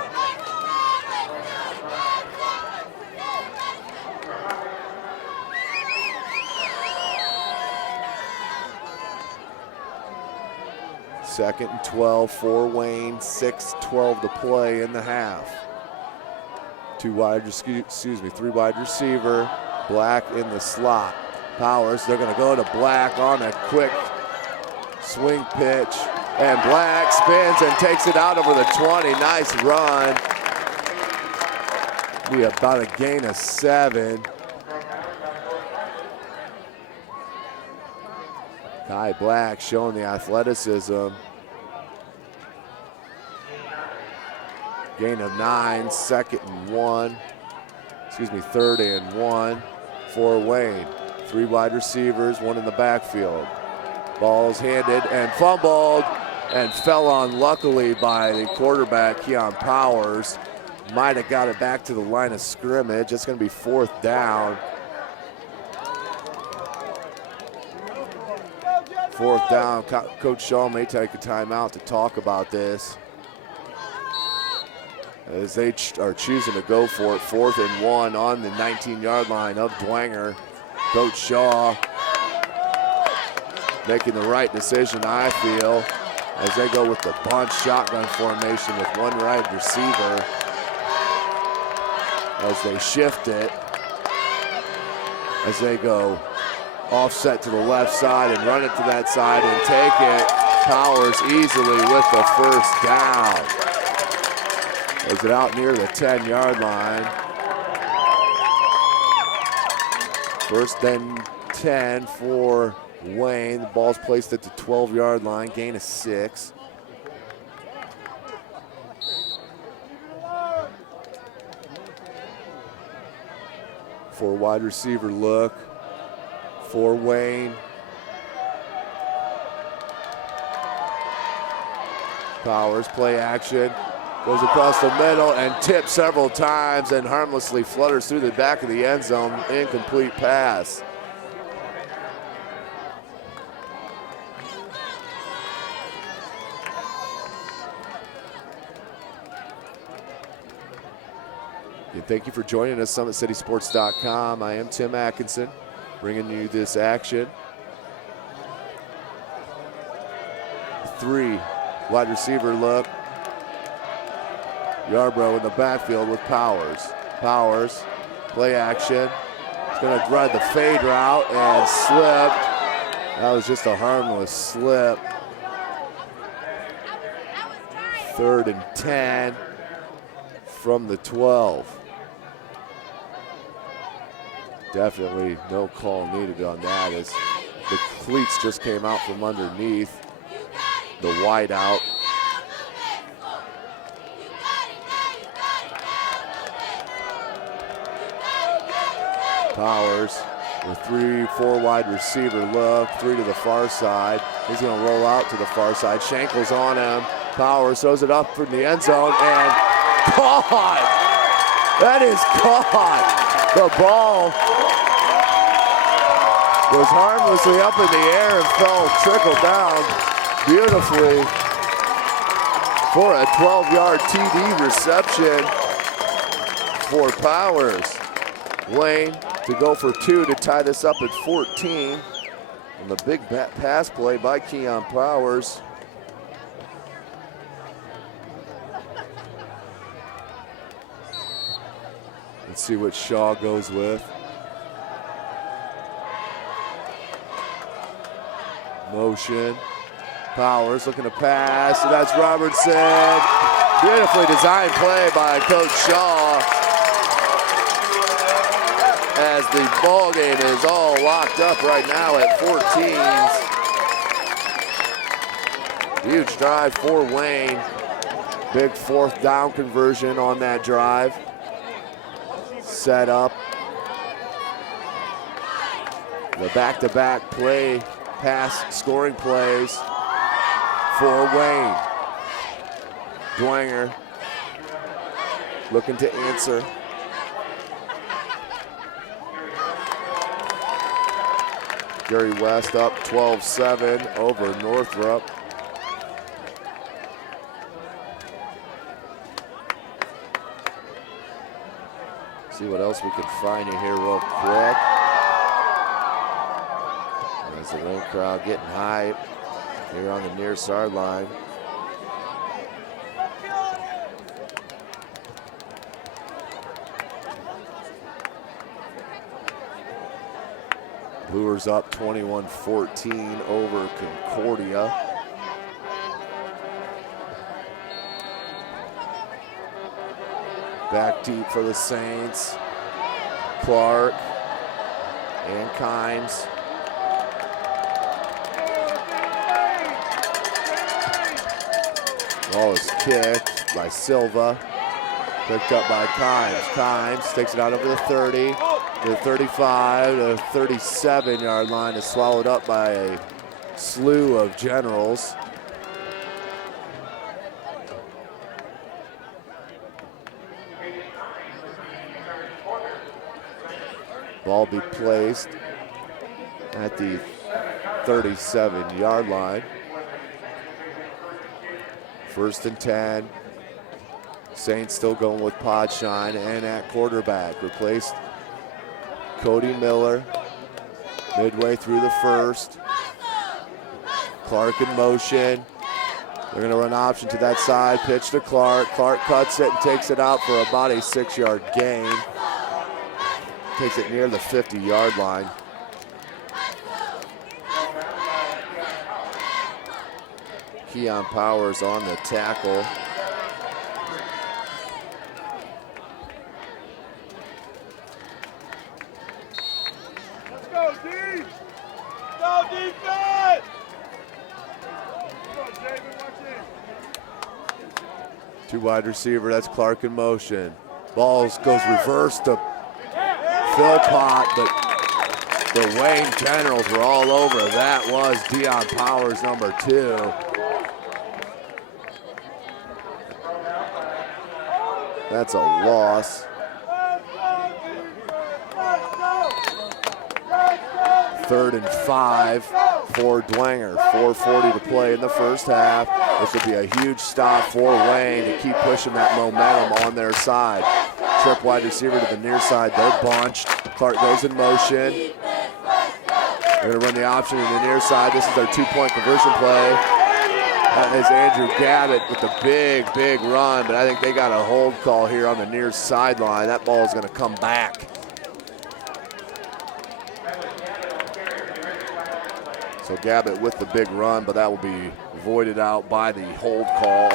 Second and 12 for Wayne, 6:12 to play in the half. Three wide receiver, Black in the slot. Powers, they're gonna go to Black on a quick swing pitch, and Black spins and takes it out over the 20, nice run. Be about a gain of 7. Kai Black showing the athleticism. Gain of 9, third and 1 for Wayne. Three wide receivers, one in the backfield. Ball's handed and fumbled and fell unluckily by the quarterback, Keon Powers. Might have got it back to the line of scrimmage. It's going to be 4th down. 4th down, Coach Shaw may take a timeout to talk about this, as they are choosing to go for it. 4th and 1 on the 19-yard line of Dwenger. Coach Shaw making the right decision, I feel, as they go with the bunch shotgun formation with one right receiver as they shift it. as they go offset to the left side and run it to that side and take it. Powers easily with the first down. Is it out near the 10-yard line? First and 10 for Wayne. The ball's placed at the 12-yard line, gain of 6. For wide receiver look for Wayne. Powers, play action, goes across the middle and tips several times and harmlessly flutters through the back of the end zone. Incomplete pass. And thank you for joining us, SummitCitySports.com. I am Tim Atkinson, bringing you this action. 3, wide receiver look. Yarbrough in the backfield with Powers. Powers, play action. He's going to ride the fade route and slip. That was just a harmless slip. 3rd and 10 from the 12. Definitely no call needed on that as the cleats just came out from underneath the wide out. Powers with 3-4 wide receiver look, 3 to the far side. He's going to roll out to the far side. Shankle's on him. Powers throws it up from the end zone and caught. That is caught. The ball was harmlessly up in the air and trickled down beautifully for a 12-yard TD reception for Powers. Wayne to go for 2 to tie this up at 14. And the big pass play by Keon Powers. Let's see what Shaw goes with. Motion. Powers looking to pass. And that's Robertson. Beautifully designed play by Coach Shaw. As the ball game is all locked up right now at 14. Huge drive for Wayne. Big 4th down conversion on that drive. Set up. The back-to-back play, pass scoring plays for Wayne. Dwenger looking to answer. Gary West up 12-7 over Northrop. See what else we can find in here real quick. As the rain crowd getting hype here on the near sideline. Brewers up 21-14 over Concordia. Back deep for the Saints. Clark and Kimes. Ball is kicked by Silva. Picked up by Kimes. Kimes takes it out over the 30, to the 35, to the 37-yard line. Is swallowed up by a slew of Generals. Ball be placed at the 37-yard line. 1st and 10. Saints still going with Podshine, and at quarterback replaced Cody Miller midway through the 1st. Clark in motion. They're going to run option to that side, pitch to Clark. Clark cuts it and takes it out for about a 6-yard gain. takes it near the 50-yard line. Keon Powers on the tackle. Let's go, D! Go, defense! Come on, David, watch in. Two wide receiver, that's Clark in motion. Balls goes reverse to Philpott, but the Wayne Generals were all over. That was Dion Powers, number 2. That's a loss. 3rd and 5 for Dwenger. 4:40 to play in the first half. This will be a huge stop for Wayne to keep pushing that momentum on their side. Trip wide receiver to the near side. They're bunched. Clark goes in motion. They're going to run the option to the near side. This is their 2-point conversion play. That is Andrew Gabbett with the big run, but I think they got a hold call here on the near sideline. That ball is going to come back. So Gabbett with the big run, but that will be voided out by the hold call.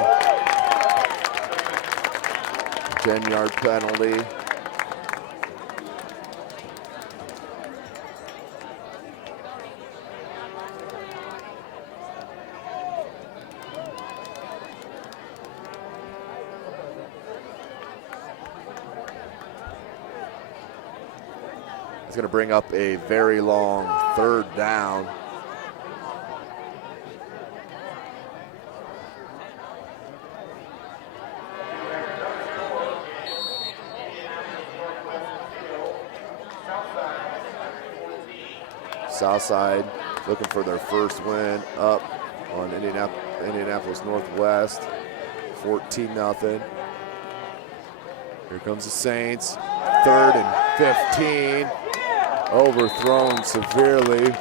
10-yard penalty. It's going to bring up a very long 3rd down. Southside looking for their first win up on Indianapolis Northwest, 14-0. Here comes the Saints, 3rd and 15. Overthrown severely.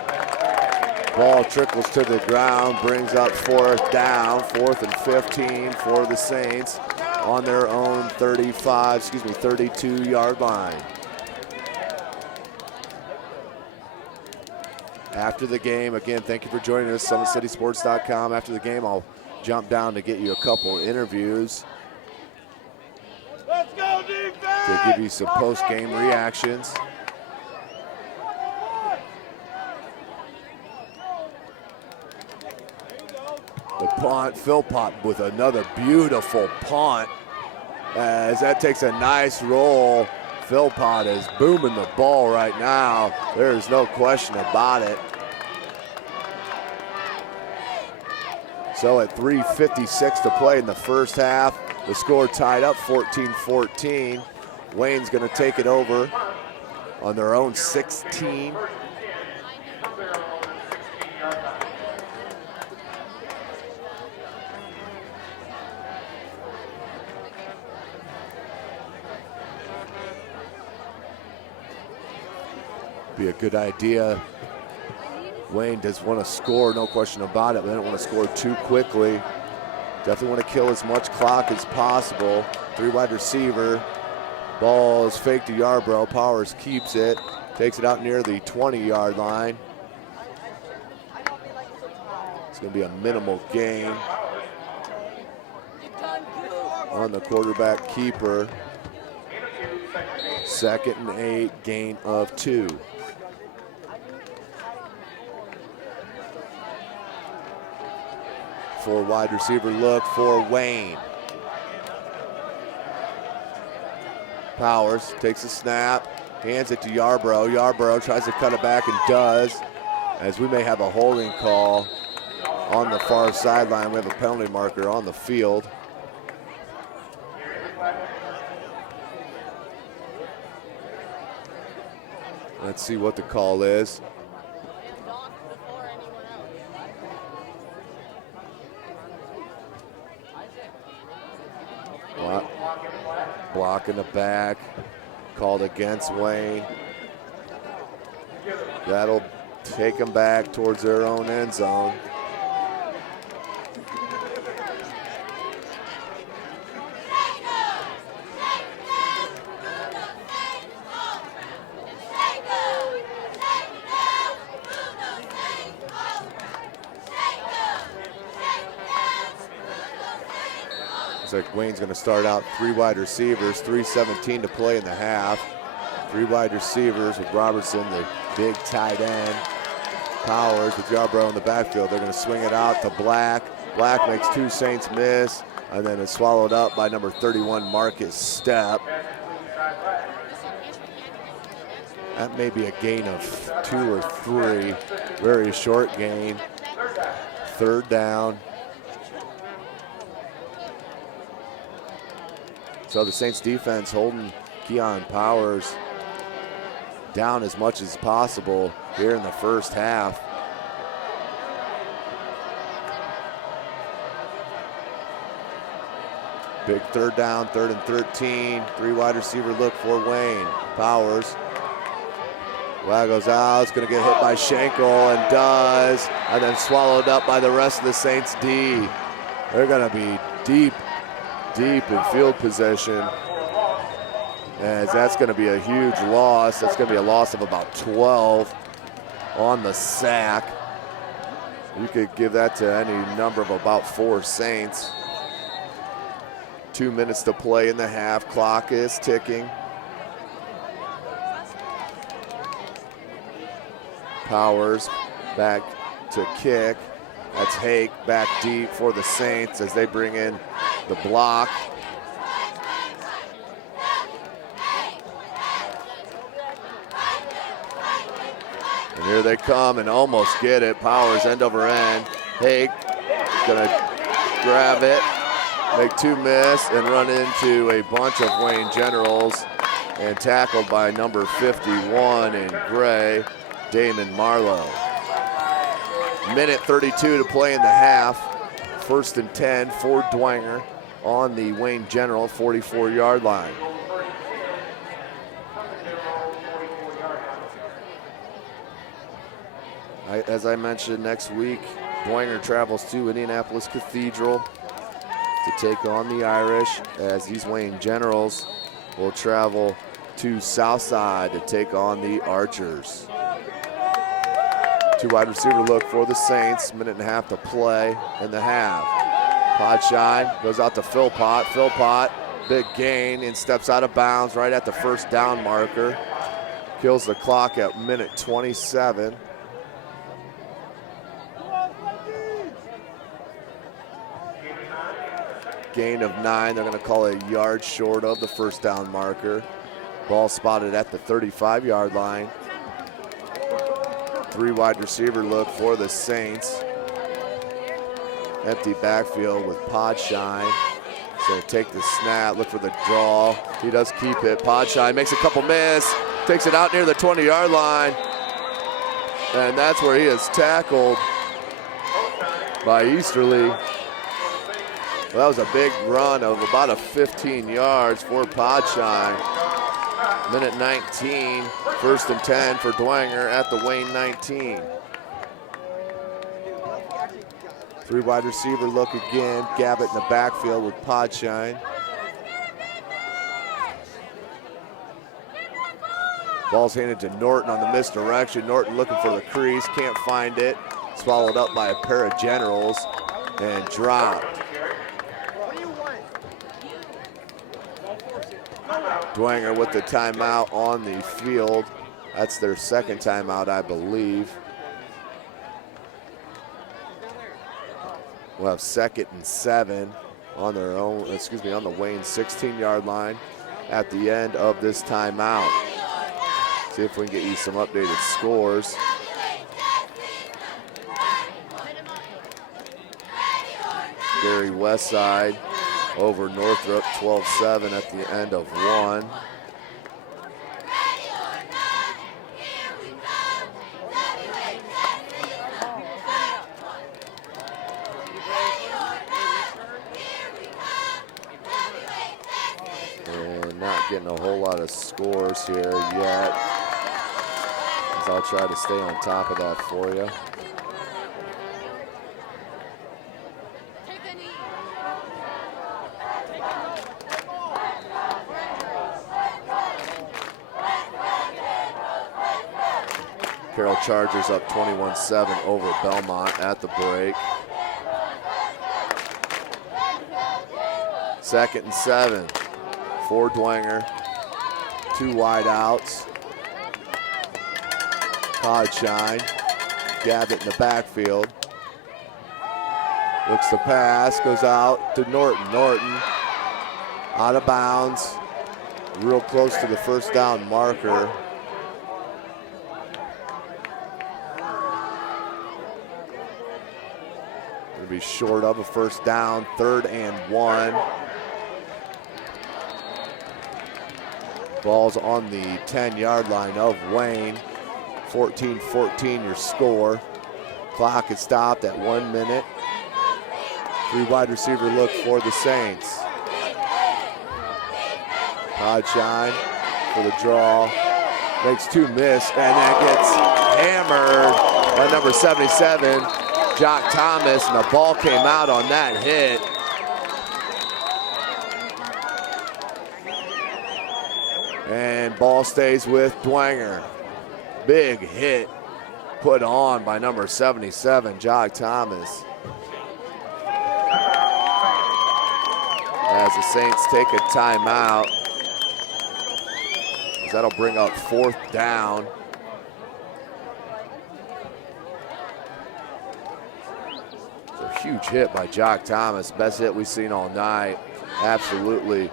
Ball trickles to the ground, brings up 4th down, 4th and 15 for the Saints on their own 32-yard line. After the game, again, thank you for joining us, SummitCitySports.com. After the game, I'll jump down to get you a couple interviews. Let's go, defense! To give you some post-game reactions. The punt, Philpott with another beautiful punt. As that takes a nice roll. Philpott is booming the ball right now. There's no question about it. So at 3:56 to play in the first half, the score tied up 14-14. Wayne's going to take it over on their own 16. Be a good idea. Wayne does want to score, no question about it, but they don't want to score too quickly. Definitely want to kill as much clock as possible. 3 wide receiver. Ball is faked to Yarbrough. Powers keeps it. Takes it out near the 20-yard line. It's going to be a minimal gain on the quarterback keeper. 2nd and 8, gain of 2. For wide receiver look for Wayne. Powers takes a snap, hands it to Yarbrough. Yarbrough tries to cut it back and does, as we may have a holding call on the far sideline. We have a penalty marker on the field. Let's see what the call is. Block in the back, called against Wayne. That'll take them back towards their own end zone. Looks like Wayne's going to start out 3 wide receivers, 3:17 to play in the half. 3 wide receivers with Robertson, the big tight end. Powers with Yarbrough in the backfield. They're going to swing it out to Black. Black makes 2 Saints miss, and then it's swallowed up by number 31, Marcus Stepp. That may be a gain of 2 or 3. Very short gain. 3rd down. So the Saints defense holding Keon Powers down as much as possible here in the first half. Big 3rd down, 3rd and 13. 3 wide receiver look for Wayne. Powers waggles out, it's gonna get hit by Schenkel and does, and then swallowed up by the rest of the Saints D. They're gonna be deep in field position, as that's gonna be a huge loss. That's gonna be a loss of about 12 on the sack. You could give that to any number of about 4 Saints. 2 minutes to play in the half, clock is ticking. Powers back to kick. That's Hake back deep for the Saints as they bring in the block. And here they come and almost get it. Powers end over end. Hake gonna grab it, make 2 miss, and run into a bunch of Wayne Generals and tackled by number 51 in gray, Damon Marlowe. Minute 32 to play in the half. 1st and 10 for Dwenger on the Wayne General 44-yard line. As I mentioned, next week, Dwenger travels to Indianapolis Cathedral to take on the Irish, as these Wayne Generals will travel to Southside to take on the Archers. 2 wide receiver look for the Saints. Minute and a half to play in the half. Podshine goes out to Philpott. Philpott, big gain, and steps out of bounds right at the 1st down marker. Kills the clock at minute 27. Gain of 9. They're going to call it a yard short of the 1st down marker. Ball spotted at the 35-yard line. 3 wide receiver look for the Saints. Empty backfield with Podshine. So take the snap, look for the draw. He does keep it. Podshine makes a couple miss, takes it out near the 20-yard line. And that's where he is tackled by Easterly. Well, that was a big run of about a 15 yards for Podshine. Minute 19, 1st and 10 for Dwenger at the Wayne 19. 3 wide receiver look again. Gabbett in the backfield with Podshine. Ball's handed to Norton on the misdirection. Norton looking for the crease, can't find it. Swallowed up by a pair of Generals and dropped. Dwenger with the timeout on the field. That's their 2nd timeout, I believe. We'll have 2nd and 7 on their own, on the Wayne 16-yard line at the end of this timeout. See if we can get you some updated scores. Gary Westside over Northrop, 12-7 at the end of 1. And not getting a whole lot of scores here yet, as I'll try to stay on top of that for you. Carroll Chargers up 21-7 over Belmont at the break. 2nd and 7 for Dwenger. 2 wide outs. Podshine, Gavitt in the backfield. Looks to pass, goes out to Norton. Norton out of bounds, real close to the first down marker. Gonna be short of a first down, 3rd and 1. Ball's on the 10-yard line of Wayne. 14-14 your score. Clock is stopped at 1 minute. 3 wide receiver look for the Saints. Podshine for the draw. Makes 2 miss, and that gets hammered by number 77, Jock Thomas, and the ball came out on that hit. And ball stays with Dwenger. Big hit put on by number 77, Jock Thomas. As the Saints take a timeout. That'll bring up 4th down. It's a huge hit by Jock Thomas. Best hit we've seen all night. Absolutely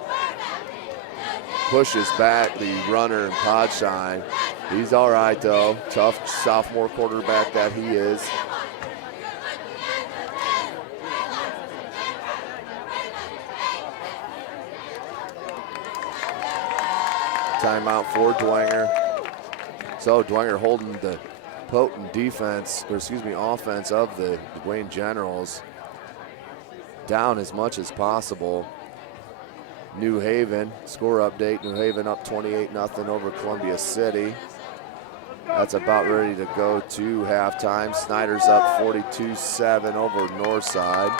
pushes back the runner in Podshine. He's all right though. Tough sophomore quarterback that he is. Timeout for Dwenger. So Dwenger holding the potent defense, or excuse me, offense of the Wayne Generals down as much as possible. New Haven, score update, New Haven up 28-0 over Columbia City. That's about ready to go to halftime. Snyder's up 42-7 over Northside.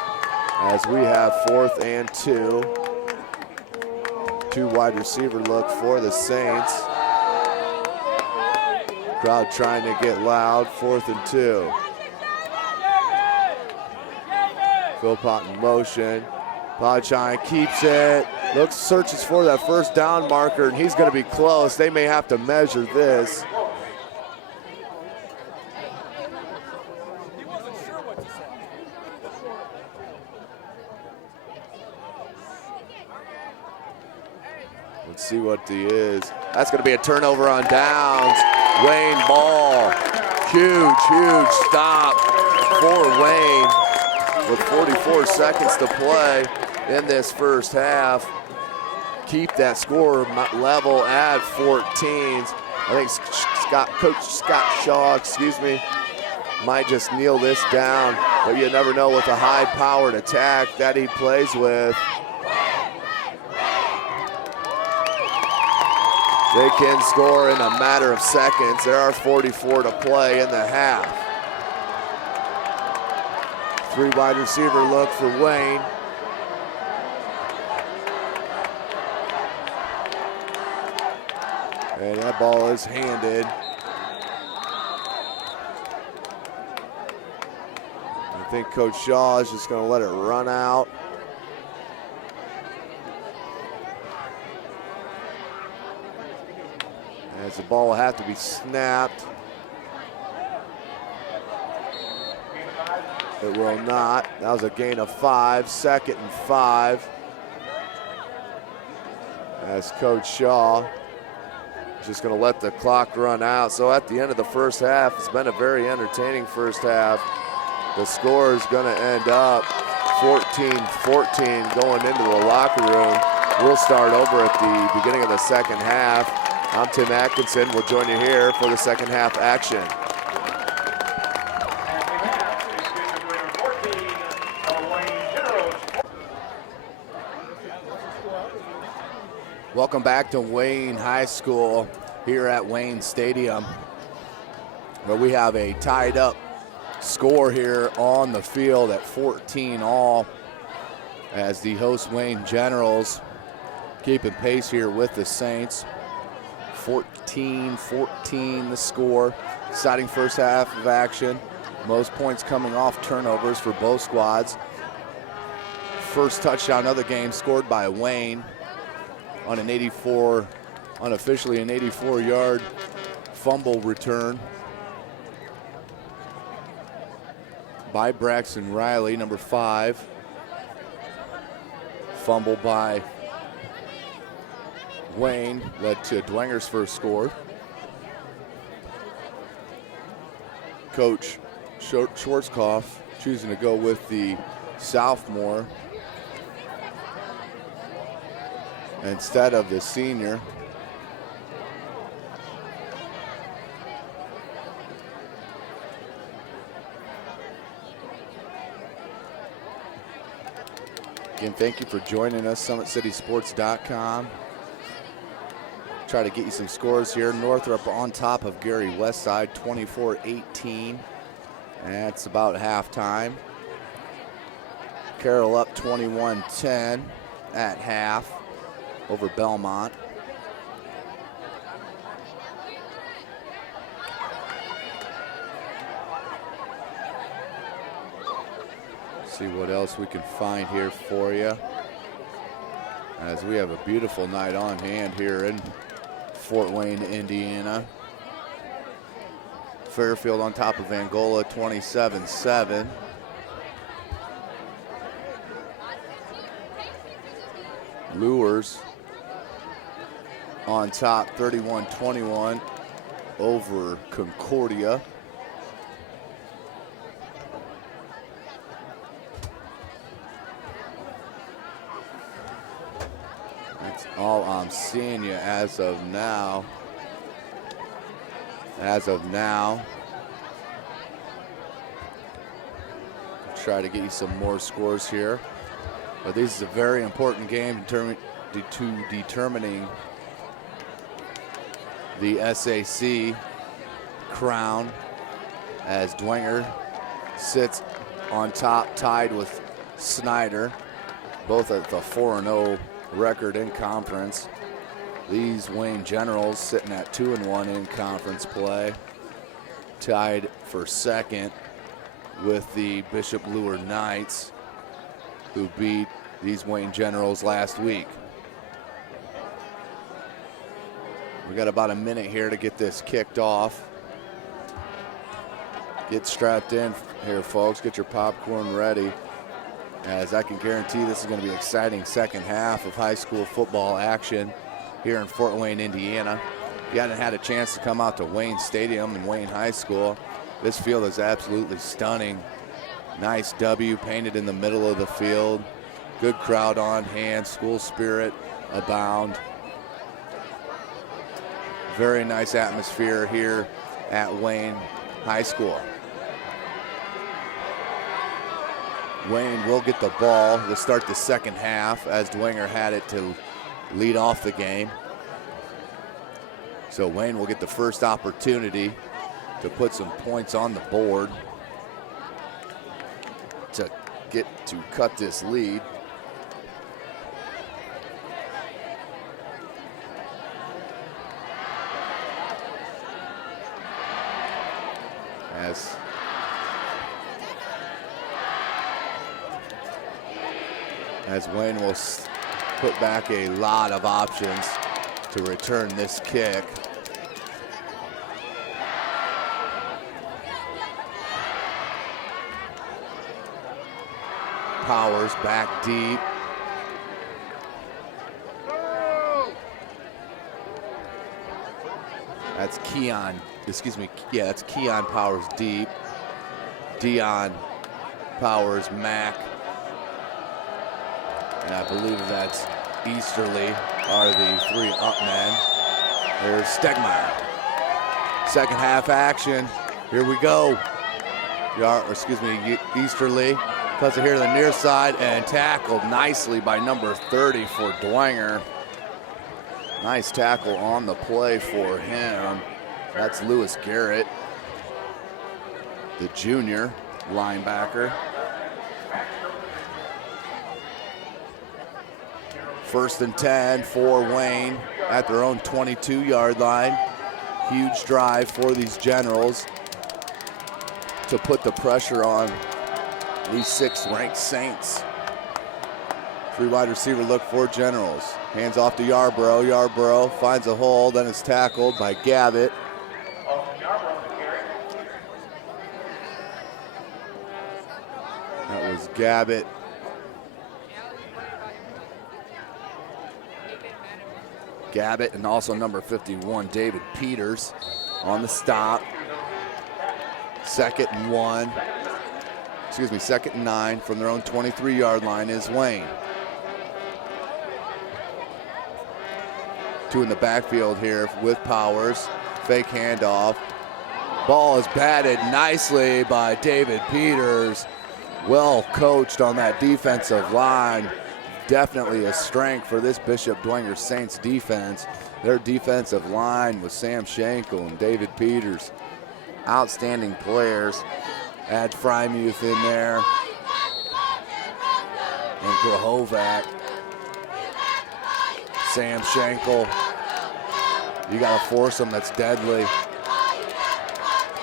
As we have 4th and 2. 2 wide receiver look for the Saints. Crowd trying to get loud, 4th and 2. Philpott in motion. Podshine keeps it. Looks, searches for that first down marker, and he's going to be close. They may have to measure this. Let's see what he is. That's going to be a turnover on downs. Wayne ball. Huge stop for Wayne with 44 seconds to play in this first half. Keep that score level at 14s. I think Coach Scott Shaw, might just kneel this down, but you never know with a high-powered attack that he plays with. They can score in a matter of seconds. There are 44 to play in the half. 3 wide receiver look for Wayne. And that ball is handed. I think Coach Shaw is just going to let it run out. As the ball will have to be snapped. It will not. That was a gain of 5, 2nd and 5. As Coach Shaw is just going to let the clock run out. So at the end of the first half, it's been a very entertaining first half. The score is going to end up 14-14 going into the locker room. We'll start over at the beginning of the second half. I'm Tim Atkinson. We'll join you here for the second half action. Welcome back to Wayne High School here at Wayne Stadium, where we have a tied up score here on the field at 14-all as the host Wayne Generals keeping pace here with the Saints. 14-14 the score. Exciting first half of action. Most points coming off turnovers for both squads. first touchdown of the game scored by Wayne on an unofficially an 84-yard fumble return by Braxton Riley, number 5. Fumble by Wayne led to Dwenger's first score. Coach Schwarzkopf choosing to go with the sophomore instead of the senior. Again, thank you for joining us, SummitCitySports.com. Try to get you some scores here. Northrop on top of Gary Westside, 24-18. And that's about halftime. Carroll up 21-10 at half over Belmont. See what else we can find here for you, as we have a beautiful night on hand here in Fort Wayne, Indiana. Fairfield on top of Angola, 27-7. Lures on top, 31-21 over Concordia. That's all I'm seeing you as of now. Try to get you some more scores here. But this is a very important game to determining the SAC crown, as Dwenger sits on top, tied with Snyder, both at the 4-0 record in conference. These Wayne Generals sitting at 2-1 in conference play, tied for second with the Bishop Lure Knights, who beat these Wayne Generals last week. We got about a minute here to get this kicked off. Get strapped in here, folks. Get your popcorn ready, as I can guarantee this is going to be an exciting second half of high school football action here in Fort Wayne, Indiana. If you hadn't had a chance to come out to Wayne Stadium and Wayne High School, this field is absolutely stunning. Nice W painted in the middle of the field. Good crowd on hand. School spirit abound. Very nice atmosphere here at Wayne High School. Wayne will get the ball to start the second half, as Dwenger had it to lead off the game. So Wayne will get the first opportunity to put some points on the board to get to cut this lead. As Wayne will put back a lot of options to return this kick. Powers back deep. That's Keon, that's Keon Powers deep. Dion Powers, Mac. And I believe that's Easterly are the three up men. There's Stegmeyer. Second half action. Here we go. Easterly cuts it here to the near side and tackled nicely by number 30 for Dwenger. Nice tackle on the play for him. That's Lewis Garrett, the junior linebacker. First and 10 for Wayne at their own 22-yard line. Huge drive for these Generals to put the pressure on these 6th-ranked Saints. Three wide receiver look for Generals. Hands off to Yarborough. Yarborough finds a hole, then is tackled by Gavitt. That was Gavitt. Gavitt and also number 51, David Peters, on the stop. Second and 9 from their own 23-yard line is Wayne. Two in the backfield here with Powers. Fake handoff. Ball is batted nicely by David Peters. Well coached on that defensive line. Definitely a strength for this Bishop Dwenger Saints defense. Their defensive line with Sam Schenkel and David Peters. Outstanding players. Add Frymuth in there. And Grahovac. Sam Schenkel. You got to force them. That's deadly.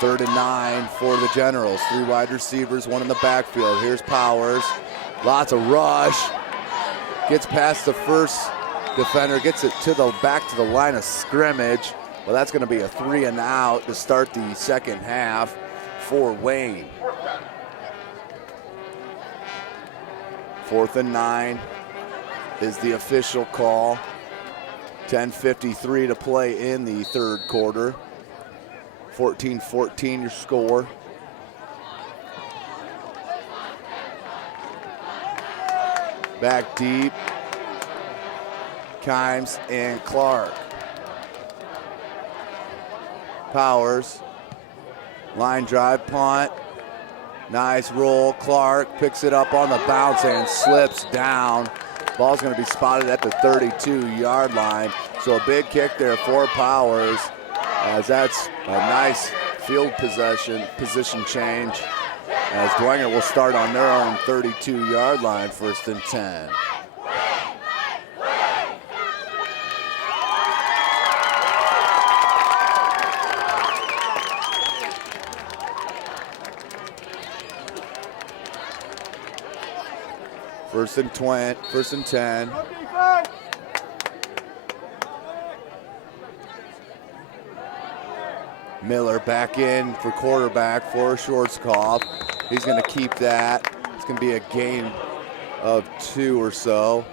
3rd and 9 for the Generals. Three wide receivers, one in the backfield. Here's Powers. Lots of rush. Gets past the first defender, gets it to the back to the line of scrimmage. Well, that's going to be a 3 and out to start the second half for Wayne. 4th and 9 is the official call. 10:53 to play in the third quarter. 14-14 your score. Back deep. Kimes and Clark. Powers. Line drive, punt. Nice roll. Clark picks it up on the bounce and slips down. Ball's going to be spotted at the 32-yard line. So a big kick there for Powers, as that's a nice field position change, as Dwenger will start on their own 32-yard line, 1st and 10. First and 10. Miller back in for quarterback for Schwarzkopf. He's going to keep that. It's going to be a gain of 2 or so.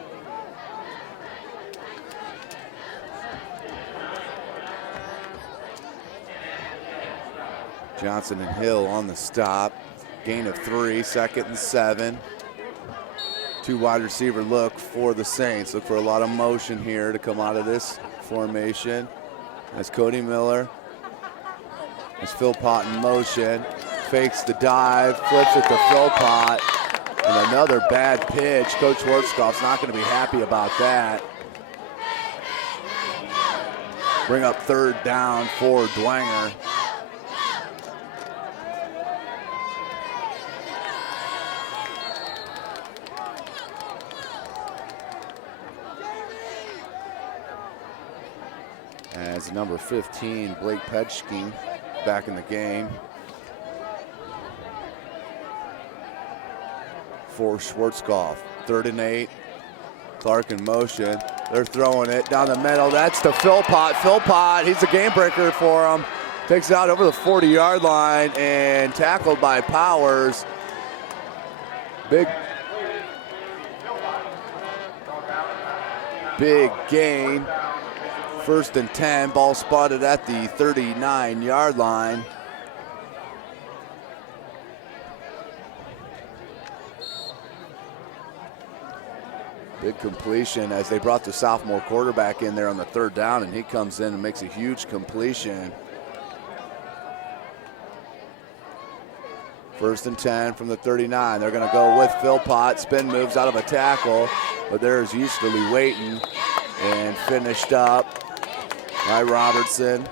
Johnson and Hill on the stop. Gain of 3, 2nd and 7. Two wide receiver look for the Saints. Look for a lot of motion here to come out of this formation. That's Cody Miller. That's Philpott in motion. Fakes the dive, flips it to Philpott. And another bad pitch. Coach Schwarzkopf's not going to be happy about that. Bring up 3rd down for Dwenger. As number 15, Blake Petchkin, back in the game for Schwarzkopf. 3rd and 8. Clark in motion. They're throwing it down the middle. That's to Philpott. Philpott, he's a game breaker for him. Takes it out over the 40-yard line and tackled by Powers. Big gain. 1st and 10, ball spotted at the 39-yard line. Big completion as they brought the sophomore quarterback in there on the 3rd down, and he comes in and makes a huge completion. 1st and 10 from the 39. They're going to go with Philpott. Spin moves out of a tackle, but there's Easterly waiting and finished up by Robertson.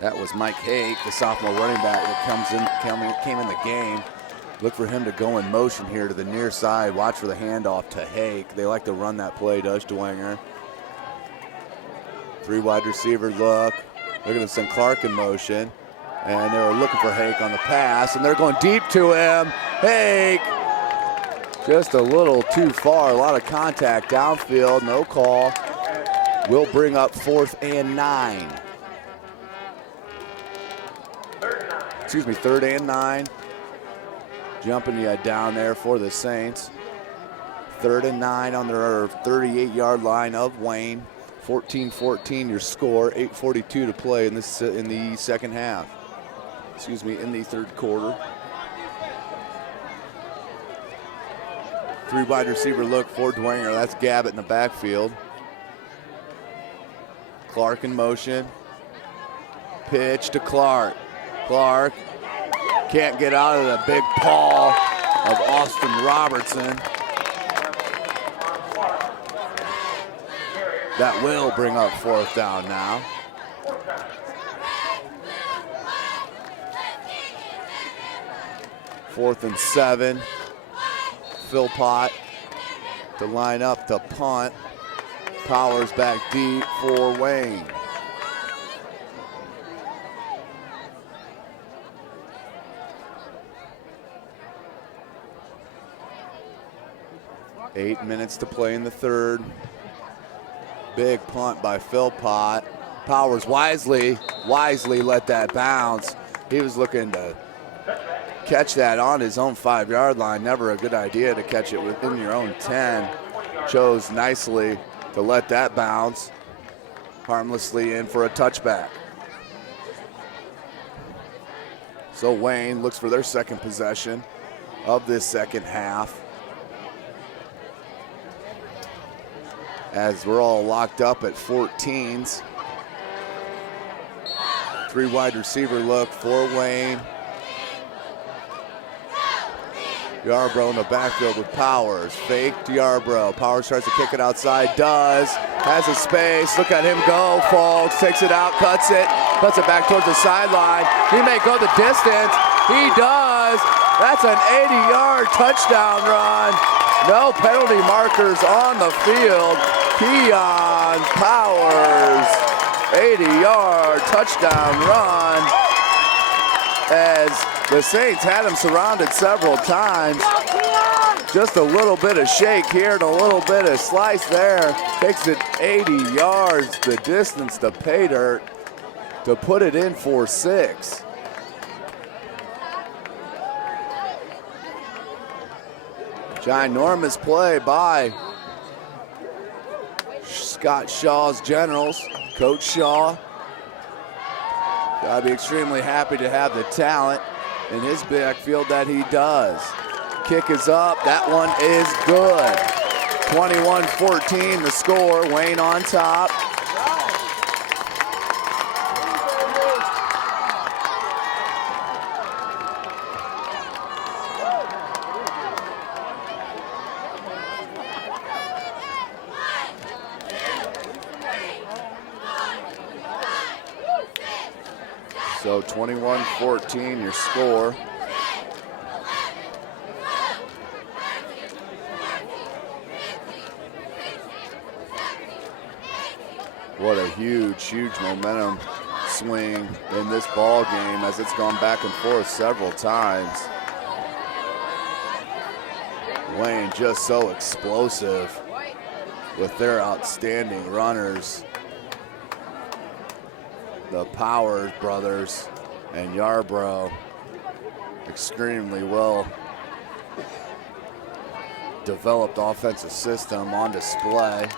That was Mike Hake, the sophomore running back that came in the game. Look for him to go in motion here to the near side. Watch for the handoff to Hake. They like to run that play, does Dwenger. Three wide receiver look. They're going to send Clark in motion. And they were looking for Hake on the pass, and they're going deep to him. Hake, just a little too far. A lot of contact downfield, no call. Will bring up 4th and 9. Excuse me, 3rd and 9. Jumping down there for the Saints. 3rd and 9 on their 38-yard line of Wayne. 14-14 your score, 8:42 to play in the second half. Excuse me, in the third quarter. Three wide receiver look for Dwenger. That's Gabbett in the backfield. Clark in motion. Pitch to Clark. Clark can't get out of the big paw of Austin Robertson. That will bring up 4th down now. Fourth and 7. Philpott to line up the punt. Powers back deep for Wayne. Eight minutes to play in the third. Big punt by Philpott. Powers wisely let that bounce. He was looking to catch that on his own 5-yard line. Never a good idea to catch it within your own 10. Chose nicely to let that bounce harmlessly in for a touchback. So Wayne looks for their second possession of this second half. As we're all locked up at 14s. Three wide receiver look for Wayne. Yarbrough in the backfield with Powers. Fake to Yarbrough. Powers tries to kick it outside. Does. Has a space. Look at him go, folks. Takes it out. Cuts it. Cuts it back towards the sideline. He may go the distance. He does. That's an 80-yard touchdown run. No penalty markers on the field. Keon Powers. 80-yard touchdown run. As the Saints had him surrounded several times. Just a little bit of shake here and a little bit of slice there. Takes it 80 yards the distance to pay dirt to put it in for 6. Ginormous play by Scott Shaw's Generals. Coach Shaw. Gotta be extremely happy to have the talent in his backfield that he does. Kick is up, that one is good. 21-14 the score, Wayne on top. So 21-14 your score. What a huge momentum swing in this ball game as it's gone back and forth several times. Wayne just so explosive with their outstanding runners. The Powers brothers and Yarbrough, extremely well developed offensive system on display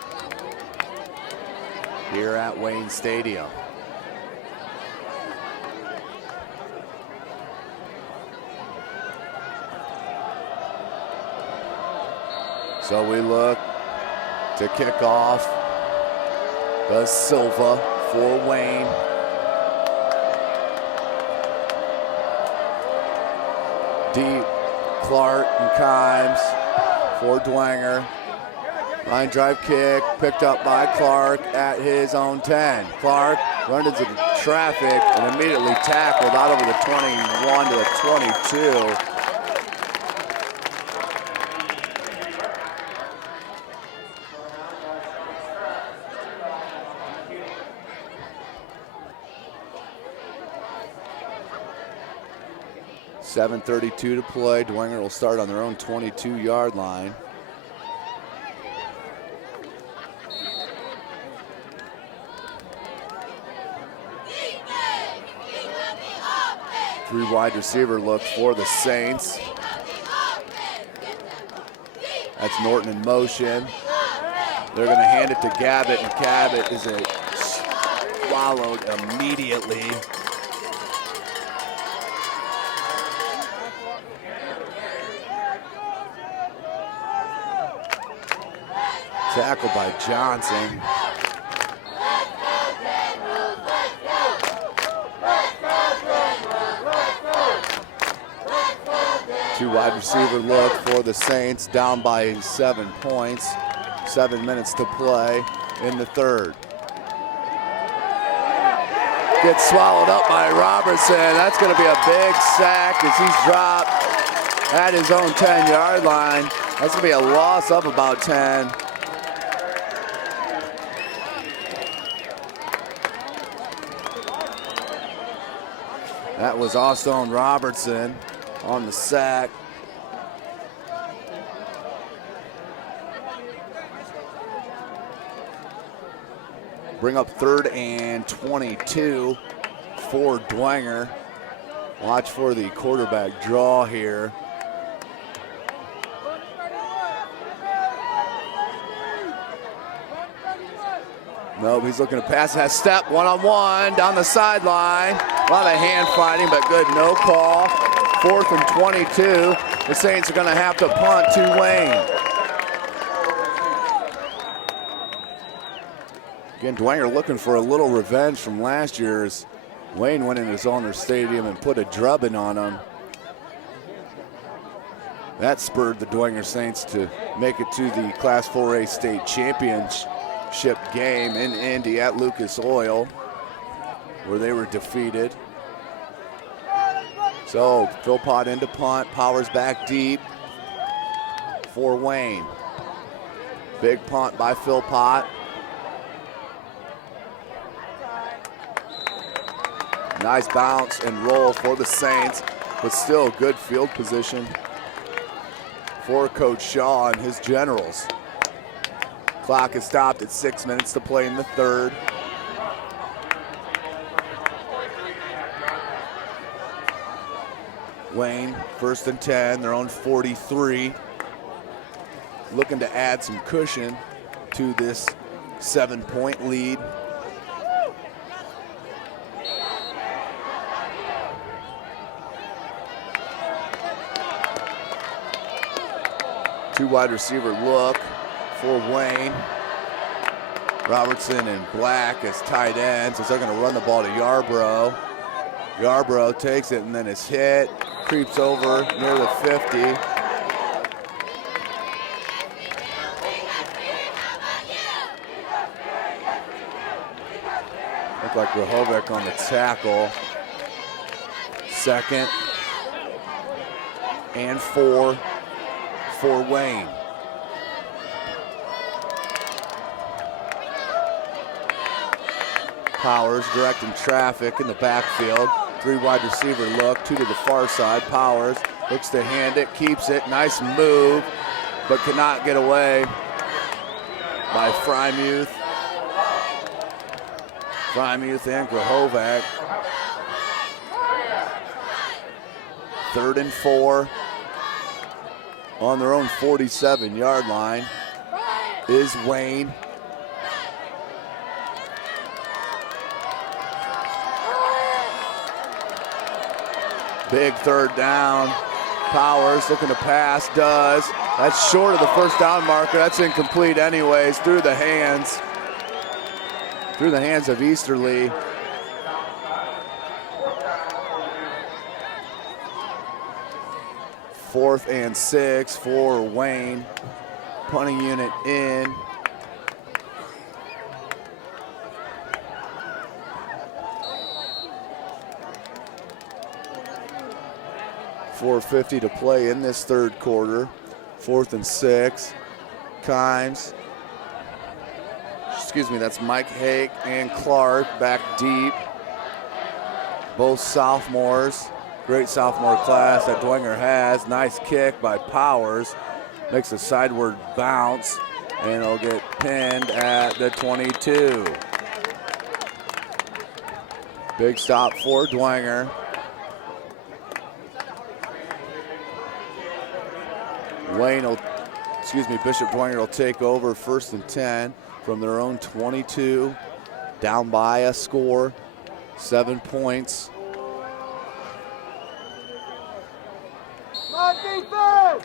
here at Wayne Stadium. So we look to kick off the Silva for Wayne. Deep, Clark and Kimes for Dwenger. Line drive kick, picked up by Clark at his own 10. Clark runs into the traffic and immediately tackled out over the 21 to the 22. 7:32 to play. Dwenger will start on their own 22-yard line. Three wide receiver look for the Saints. That's Norton in motion. They're going to hand it to Gabbett, and Gabbett is swallowed immediately. Tackled by Johnson. Two wide receiver look for the Saints, down by 7 points. 7 minutes to play in the third. Gets swallowed up by Robertson. That's going to be a big sack as he's dropped at his own 10-yard line. That's going to be a loss of about 10. That was Austin Robertson on the sack. Bring up 3rd and 22 for Dwenger. Watch for the quarterback draw here. Nope, he's looking to pass. Has step one-on-one down the sideline. A lot of hand fighting, but good, no call. 4th and 22. The Saints are going to have to punt to Wayne. Again, Dwenger looking for a little revenge from last year's. Wayne went in his owner stadium and put a drubbing on him. That spurred the Dwenger Saints to make it to the Class 4A state championship game in Indy at Lucas Oil, where they were defeated. So Philpott into punt, Powers back deep for Wayne. Big punt by Philpott. Nice bounce and roll for the Saints, but still good field position for Coach Shaw and his Generals. Clock is stopped at 6 minutes to play in the third. Wayne, 1st and 10, their own 43. Looking to add some cushion to this 7-point lead. Two wide receiver look for Wayne. Robertson and Black as tight ends as they're going to run the ball to Yarbrough. Yarbrough takes it and then is hit, creeps over near the 50. Looked like Rehovic on the tackle. 2nd and 4 for Wayne. Powers directing traffic in the backfield. 3 wide receiver look, 2 to the far side. Powers looks to hand it, keeps it. Nice move, but cannot get away by Frymuth. Frymuth and Grahovac. 3rd and 4 on their own 47-yard line is Wayne. Big 3rd down. Powers looking to pass, does. That's short of the 1st down marker. That's incomplete anyways, through the hands of Easterly. Fourth and 6 for Wayne. Punting unit in. .450 to play in this third quarter. 4th and 6. Kimes. Excuse me, that's Mike Hake and Clark back deep. Both sophomores. Great sophomore class that Dwenger has. Nice kick by Powers. Makes a sideward bounce, and it'll get pinned at the 22. Big stop for Dwenger. Bishop Dwenger will take over 1st and 10 from their own 22. Down by a score, 7 points. My defense!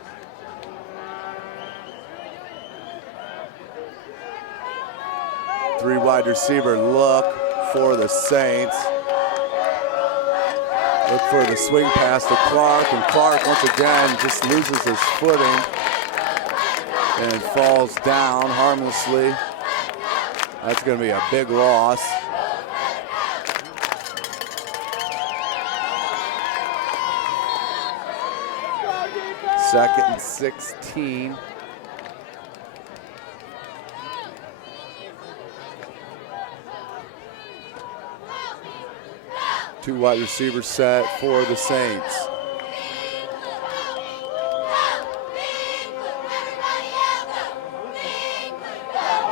Three wide receiver look for the Saints. Look for the swing pass to Clark, and Clark once again just loses his footing and falls down harmlessly. That's going to be a big loss. Second and 16. Two wide receivers set for the Saints.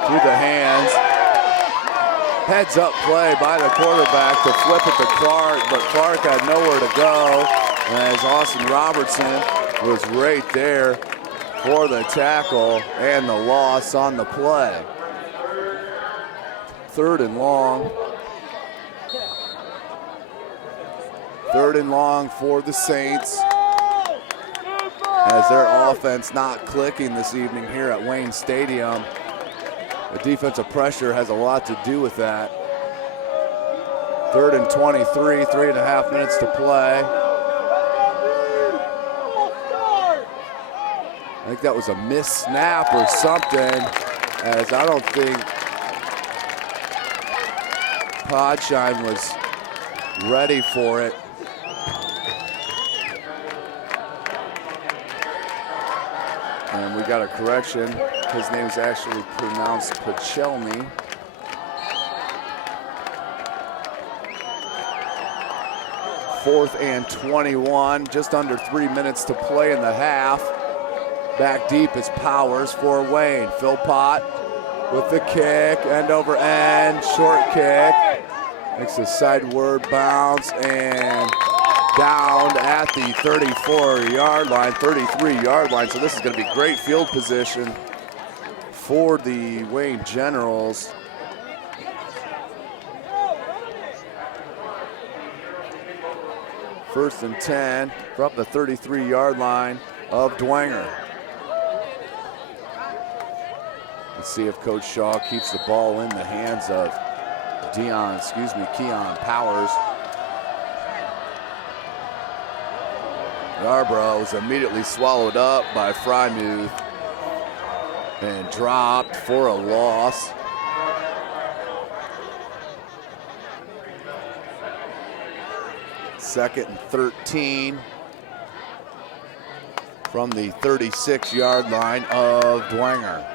Through the hands. Heads up play by the quarterback to flip it to Clark, but Clark had nowhere to go as Austin Robertson was right there for the tackle and the loss on the play. 3rd and long. 3rd and long for the Saints as their offense not clicking this evening here at Wayne Stadium. The defensive pressure has a lot to do with that. 3rd and 23, 3.5 minutes to play. I think that was a missed snap or something, as I don't think Podshine was ready for it. And we got a correction. His name is actually pronounced Pachelny. Fourth and 21, just under 3 minutes to play in the half. Back deep is Powers for Wayne. Philpott with the kick, end over end, short kick. Makes a sideward bounce and down at the 34-yard line, 33-yard line. So this is going to be great field position for the Wayne Generals. First and 10 from the 33-yard line of Dwenger. Let's see if Coach Shaw keeps the ball in the hands of Keon Powers. Yarbrough was immediately swallowed up by Frymuth and dropped for a loss. Second and 13 from the 36-yard line of Dwenger.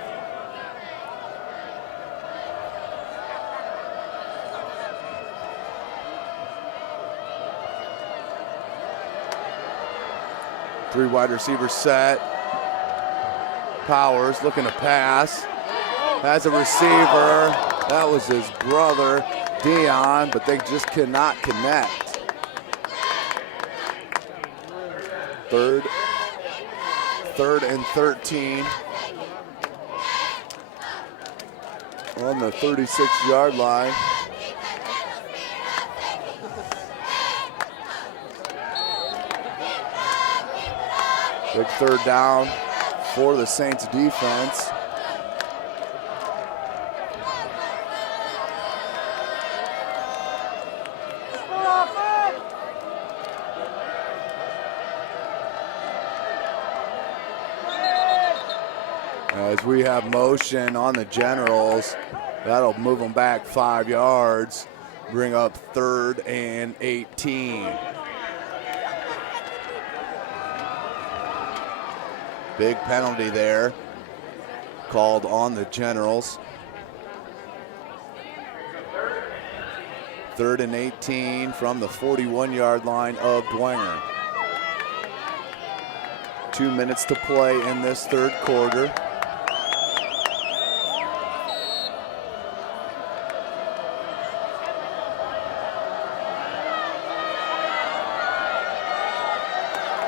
Three wide receivers set. Powers looking to pass. Has a receiver. That was his brother, Dion, but they just cannot connect. Third and 13 on the 36-yard line. Big third down for the Saints defense. As we have motion on the Generals, that'll move them back 5 yards, bring up 3rd and 18. Big penalty there called on the Generals. 3rd and 18 from the 41-yard line of Dwenger. 2 minutes to play in this third quarter.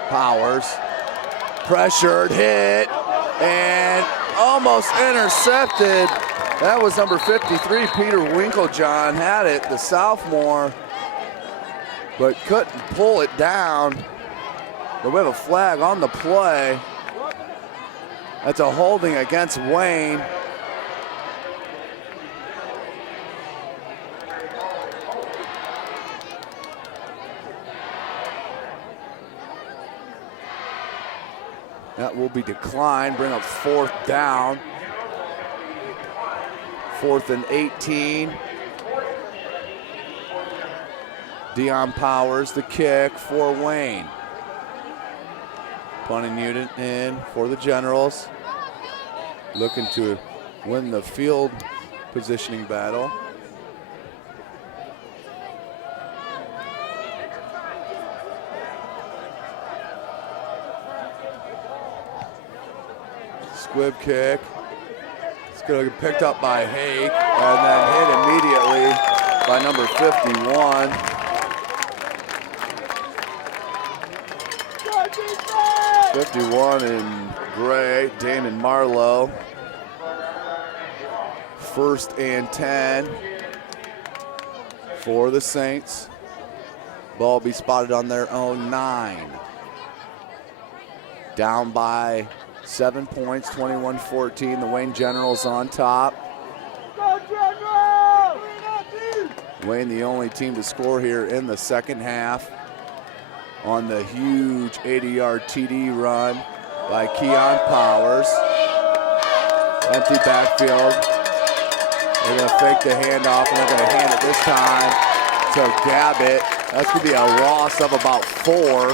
Powers, pressured, hit, and almost intercepted. That was number 53, Peter Winklejohn, had it, the sophomore, but couldn't pull it down. But we have a flag on the play. That's a holding against Wayne. That will be declined, bring up 4th down. 4th and 18. Deion Powers, the kick for Wayne. Punting unit in for the Generals. Looking to win the field positioning battle. Squib kick. It's going to get picked up by Hake and then hit immediately by number 51. In gray, Damon Marlowe. 1st and 10 for the Saints. Ball be spotted on their own 9. Down by 7 points, 21-14. The Wayne Generals on top. Wayne the only team to score here in the second half on the huge 80-yard TD run by Keon Powers. Empty backfield. They're going to fake the handoff, and they're going to hand it this time to Gabbett. That's going to be a loss of about 4.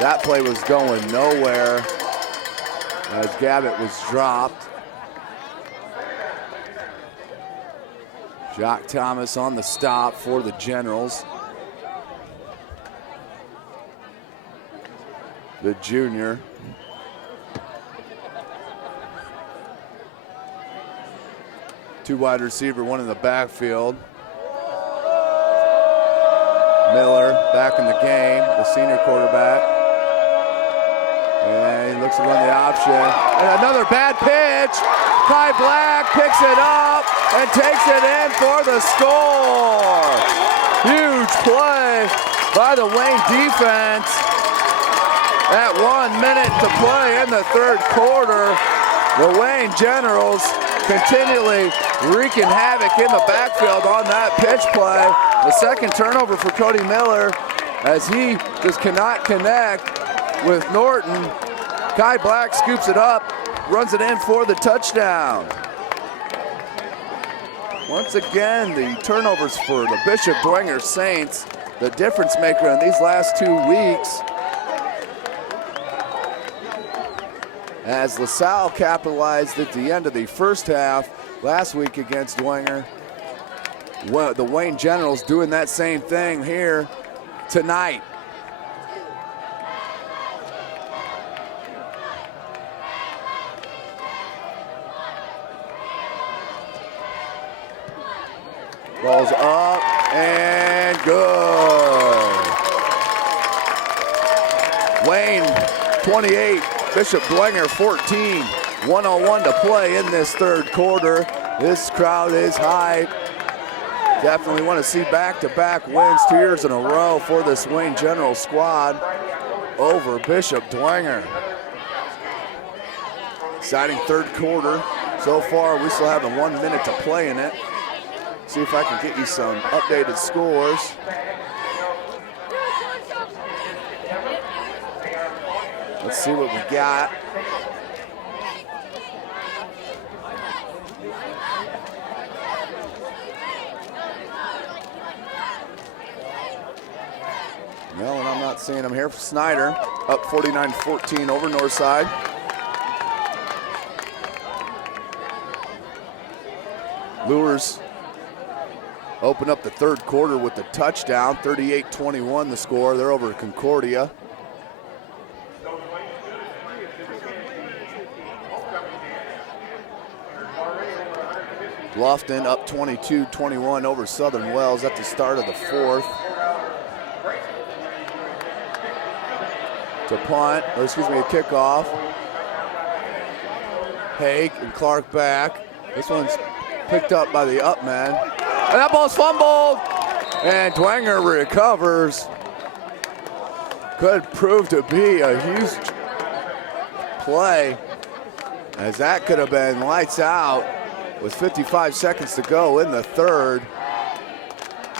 That play was going nowhere as Gabbett was dropped. Jock Thomas on the stop for the Generals. The junior. Two wide receiver, one in the backfield. Miller back in the game, the senior quarterback. And he looks to run the option. And another bad pitch. Kai Black picks it up and takes it in for the score. Huge play by the Wayne defense. At 1 minute to play in the third quarter, the Wayne Generals continually wreaking havoc in the backfield on that pitch play. The second turnover for Cody Miller as he just cannot connect with Norton. Kai Black scoops it up, runs it in for the touchdown. Once again, the turnovers for the Bishop Dwenger Saints, the difference maker in these last 2 weeks. As LaSalle capitalized at the end of the first half last week against Dwenger. Well, the Wayne Generals doing that same thing here tonight. Ball's up and good. Wayne 28. Bishop Dwenger 14, 1:01 to play in this third quarter. This crowd is hyped. Definitely want to see back-to-back wins 2 years in a row for this Wayne General squad over Bishop Dwenger. Exciting third quarter. So far, we still have 1 minute to play in it. See if I can get you some updated scores. Let's see what we got. No, and I'm not seeing them here. Snyder up 49-14 over Northside. Lures Open up the third quarter with the touchdown, 38-21 the score. They're over Concordia. Bluffton up 22-21 over Southern Wells at the start of the fourth. To punt, or excuse me, a kickoff. Hake and Clark back. This one's picked up by the up man. And that ball's fumbled. And Dwenger recovers. Could prove to be a huge play, as that could have been lights out with 55 seconds to go in the third.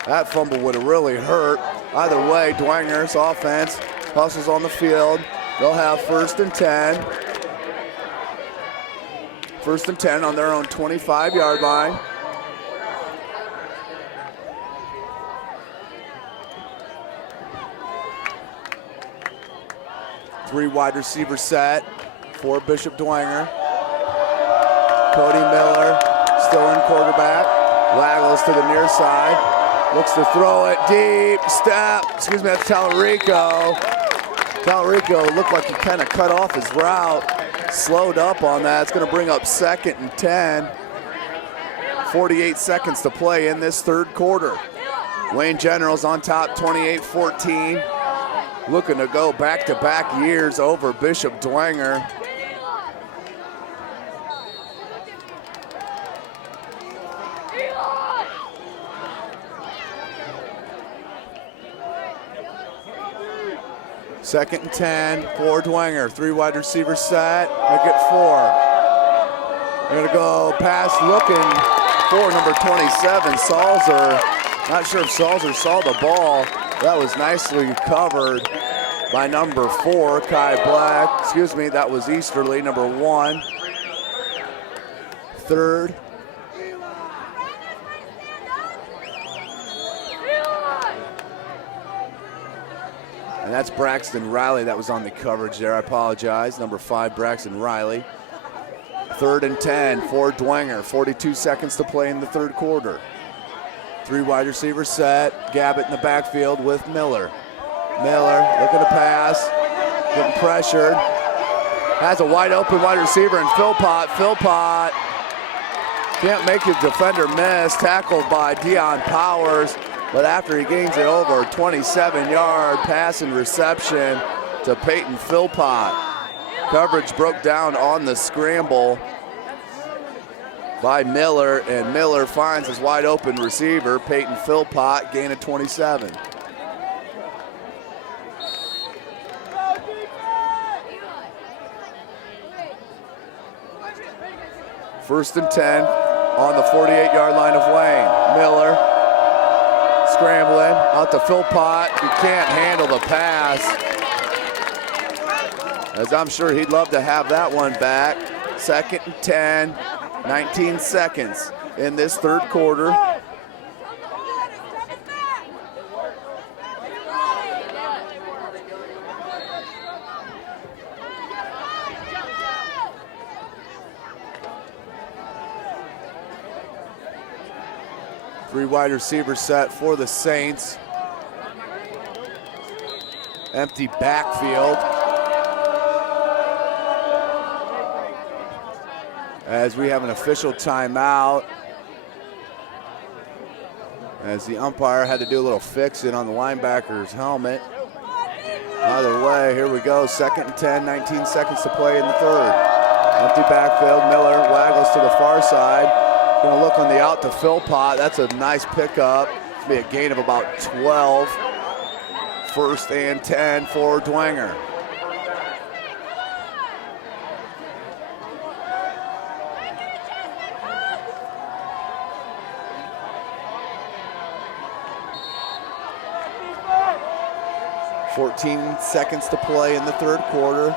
That fumble would have really hurt. Either way, Dwenger's offense hustles on the field. They'll have 1st and 10. 1st and 10 on their own 25-yard line. Three wide receiver set for Bishop Dwenger. Cody Miller still in quarterback. Waggles to the near side. Looks to throw it deep. Step. Excuse me, that's Tallarico. Tallarico looked like he kind of cut off his route. Slowed up on that. It's going to bring up 2nd and 10. 48 seconds to play in this third quarter. Wayne Generals on top, 28-14. Looking to go back-to-back years over Bishop Dwenger. Second and 10 for Dwenger. Three wide receivers set. Make it 4. They're going to go pass looking for number 27, Salzer. Not sure if Salzer saw the ball. That was nicely covered by number 4, Kai Black. Excuse me, that was Easterly, number 1. Third. And that's Braxton Riley that was on the coverage there. I apologize. Number 5, Braxton Riley. 3rd and 10 for Dwenger. 42 seconds to play in the third quarter. Three wide receivers set. Gabbett in the backfield with Miller. Miller looking to pass. Getting pressured. Has a wide open wide receiver in Philpott. Philpott can't make his defender miss. Tackled by Dion Powers. But after he gains it over, 27-yard pass and reception to Peyton Philpott. Coverage broke down on the scramble by Miller, and Miller finds his wide open receiver, Peyton Philpott, gain of 27. First and 10 on the 48-yard line of Wayne. Miller scrambling out to Philpott. He can't handle the pass, as I'm sure he'd love to have that one back. 2nd and 10, 19 seconds in this third quarter. Three wide receivers set for the Saints. Empty backfield. As we have an official timeout, as the umpire had to do a little fixing on the linebacker's helmet. Either way, here we go. 2nd and 10, 19 seconds to play in the third. Empty backfield. Miller waggles to the far side. Gonna look on the out to Philpott. That's a nice pickup. It's gonna be a gain of about 12. 1st and 10 for Dwenger. .14 seconds to play in the third quarter.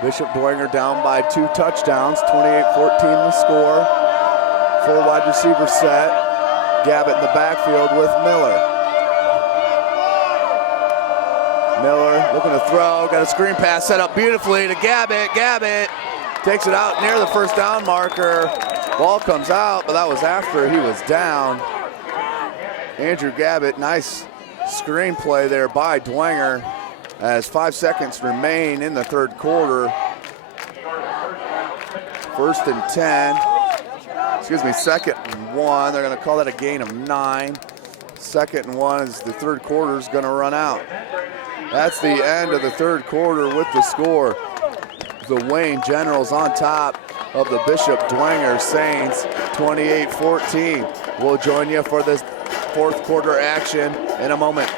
Bishop Dwenger down by 2 touchdowns, 28-14 the score. 4 wide receiver set. Gabbett in the backfield with Miller. Miller looking to throw. Got a screen pass set up beautifully to Gabbett. Gabbett takes it out near the first down marker. Ball comes out, but that was after he was down. Andrew Gabbett. Nice screenplay there by Dwenger as 5 seconds remain in the third quarter. First and 10. Excuse me, second and 1. They're going to call that a gain of 9. Second and 1 as the third quarter is going to run out. That's the end of the third quarter with the score. The Wayne Generals on top of the Bishop Dwenger Saints, 28-14. We'll join you for this fourth quarter action in a moment.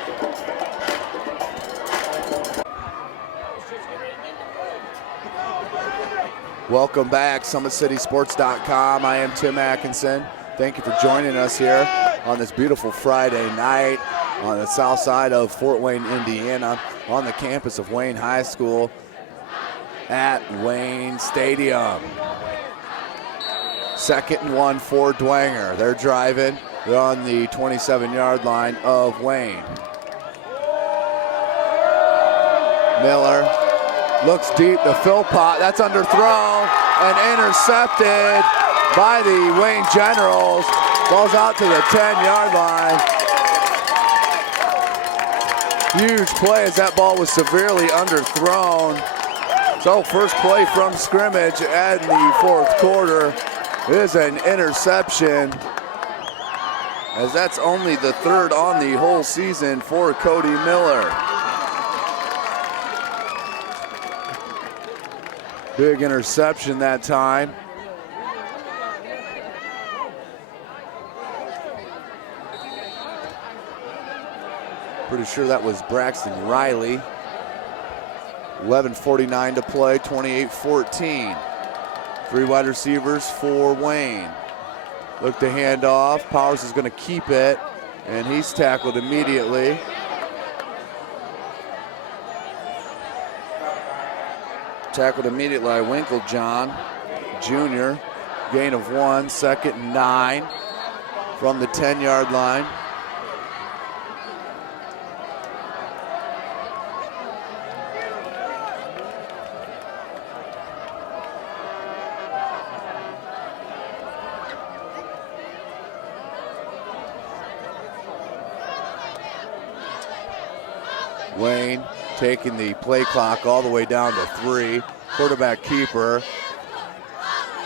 Welcome back, SummitCitySports.com. I am Tim Atkinson. Thank you for joining us here on this beautiful Friday night on the south side of Fort Wayne, Indiana, on the campus of Wayne High School at Wayne Stadium. Second and 1 for Dwenger. They're driving. They're on the 27-yard line of Wayne. Miller looks deep to Philpott. That's underthrown and intercepted by the Wayne Generals. Balls out to the 10-yard line. Huge play as that ball was severely underthrown. So first play from scrimmage at the fourth quarter is an interception, as that's only the third on the whole season for Cody Miller. Big interception that time. Pretty sure that was Braxton Riley. 11:49 to play, 28-14. 3 wide receivers for Wayne. Look to hand off. Powers is going to keep it, and he's tackled immediately. Tackled immediately by Winklejohn Jr. Gain of 1, second and 9 from the 10-yard line. Wayne taking the play clock all the way down to 3. Quarterback keeper.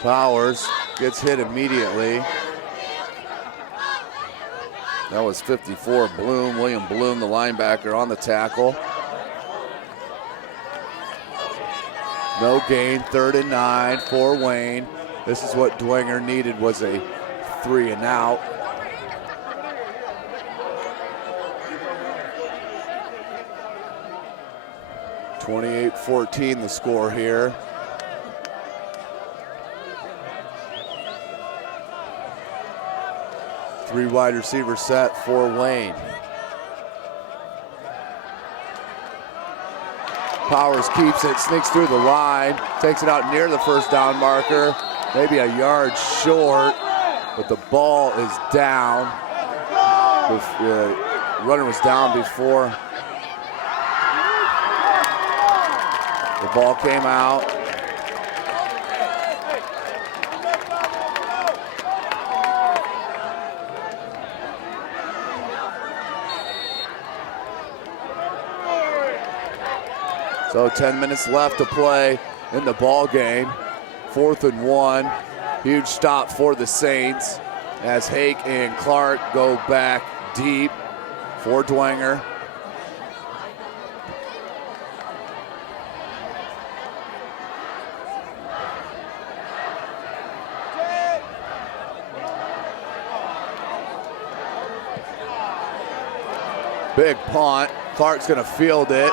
Powers gets hit immediately. That was 54 Bloom, William Bloom, the linebacker, on the tackle. No gain, 3rd and 9 for Wayne. This is what Dwenger needed, was a 3 and out. (28-14) the score here. Three wide receiver set for Wayne. Powers keeps it, sneaks through the line, takes it out near the first down marker, maybe a yard short, but the ball is down. The runner was down before the ball came out. So 10 minutes left to play in the ball game. 4th and 1. Huge stop for the Saints as Hake and Clark go back deep for Dwenger. Big punt. Clark's going to field it.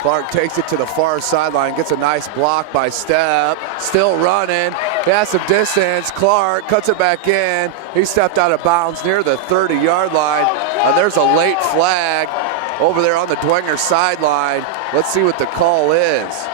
Clark takes it to the far sideline, gets a nice block by Stepp. Still running. He has some distance. Clark cuts it back in. He stepped out of bounds near the 30-yard line. And there's a late flag over there on the Dwenger sideline. Let's see what the call is.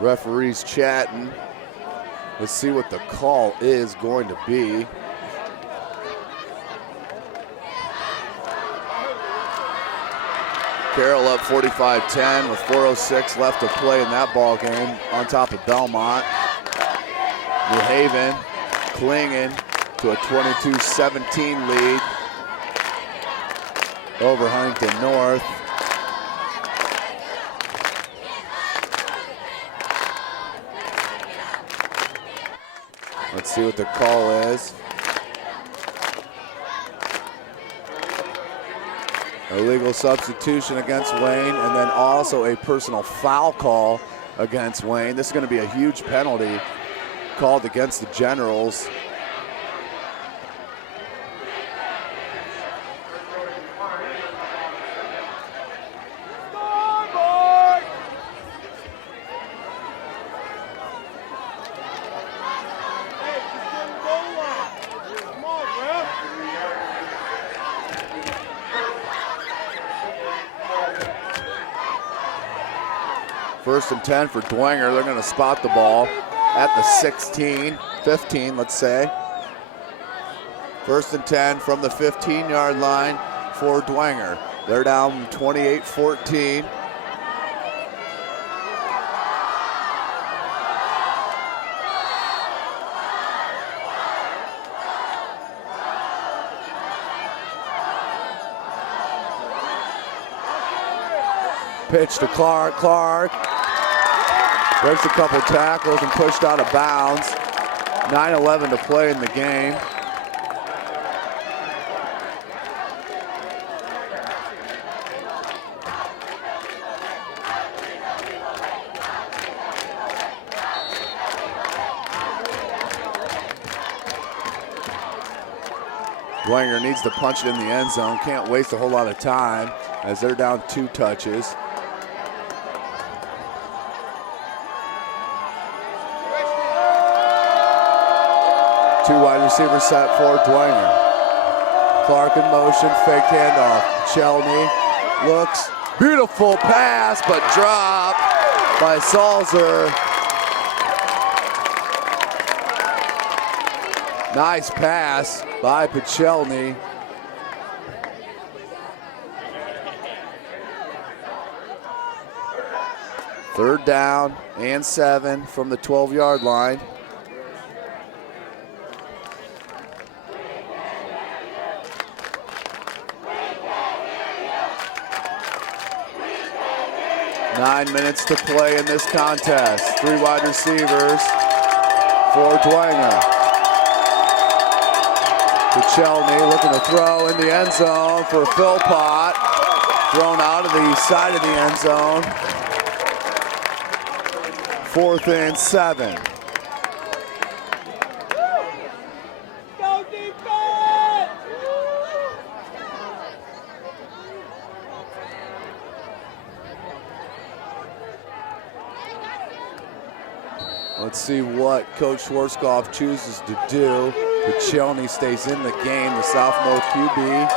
Referees chatting. Let's see what the call is going to be. Carroll up 45-10 with 4:06 left to play in that ball game on top of Belmont. New Haven clinging to a 22-17 lead over Huntington North. Let's see what the call is. Illegal substitution against Wayne, and then also a personal foul call against Wayne. This is going to be a huge penalty called against the Generals. First and 10 for Dwenger. They're going to spot the ball at the 16, 15, let's say. First and 10 from the 15-yard line for Dwenger. They're down 28-14. Pitch to Clark. Clark breaks a couple tackles and pushed out of bounds. 9:11 to play in the game. Dwenger needs to punch it in the end zone. Can't waste a whole lot of time as they're down 2 touches. Two wide receiver set for Dwenger. Clark in motion, fake handoff. Chelney looks, beautiful pass, but dropped by Salzer. Nice pass by Pichelny. Third down and 7 from the 12-yard line. Nine minutes to play in this contest. 3 wide receivers for Dwenger. Pichelny looking to throw in the end zone for Philpott. Thrown out of the side of the end zone. 4th and 7. Let's see what Coach Schwarzkopf chooses to do. Pichelny stays in the game, the sophomore QB.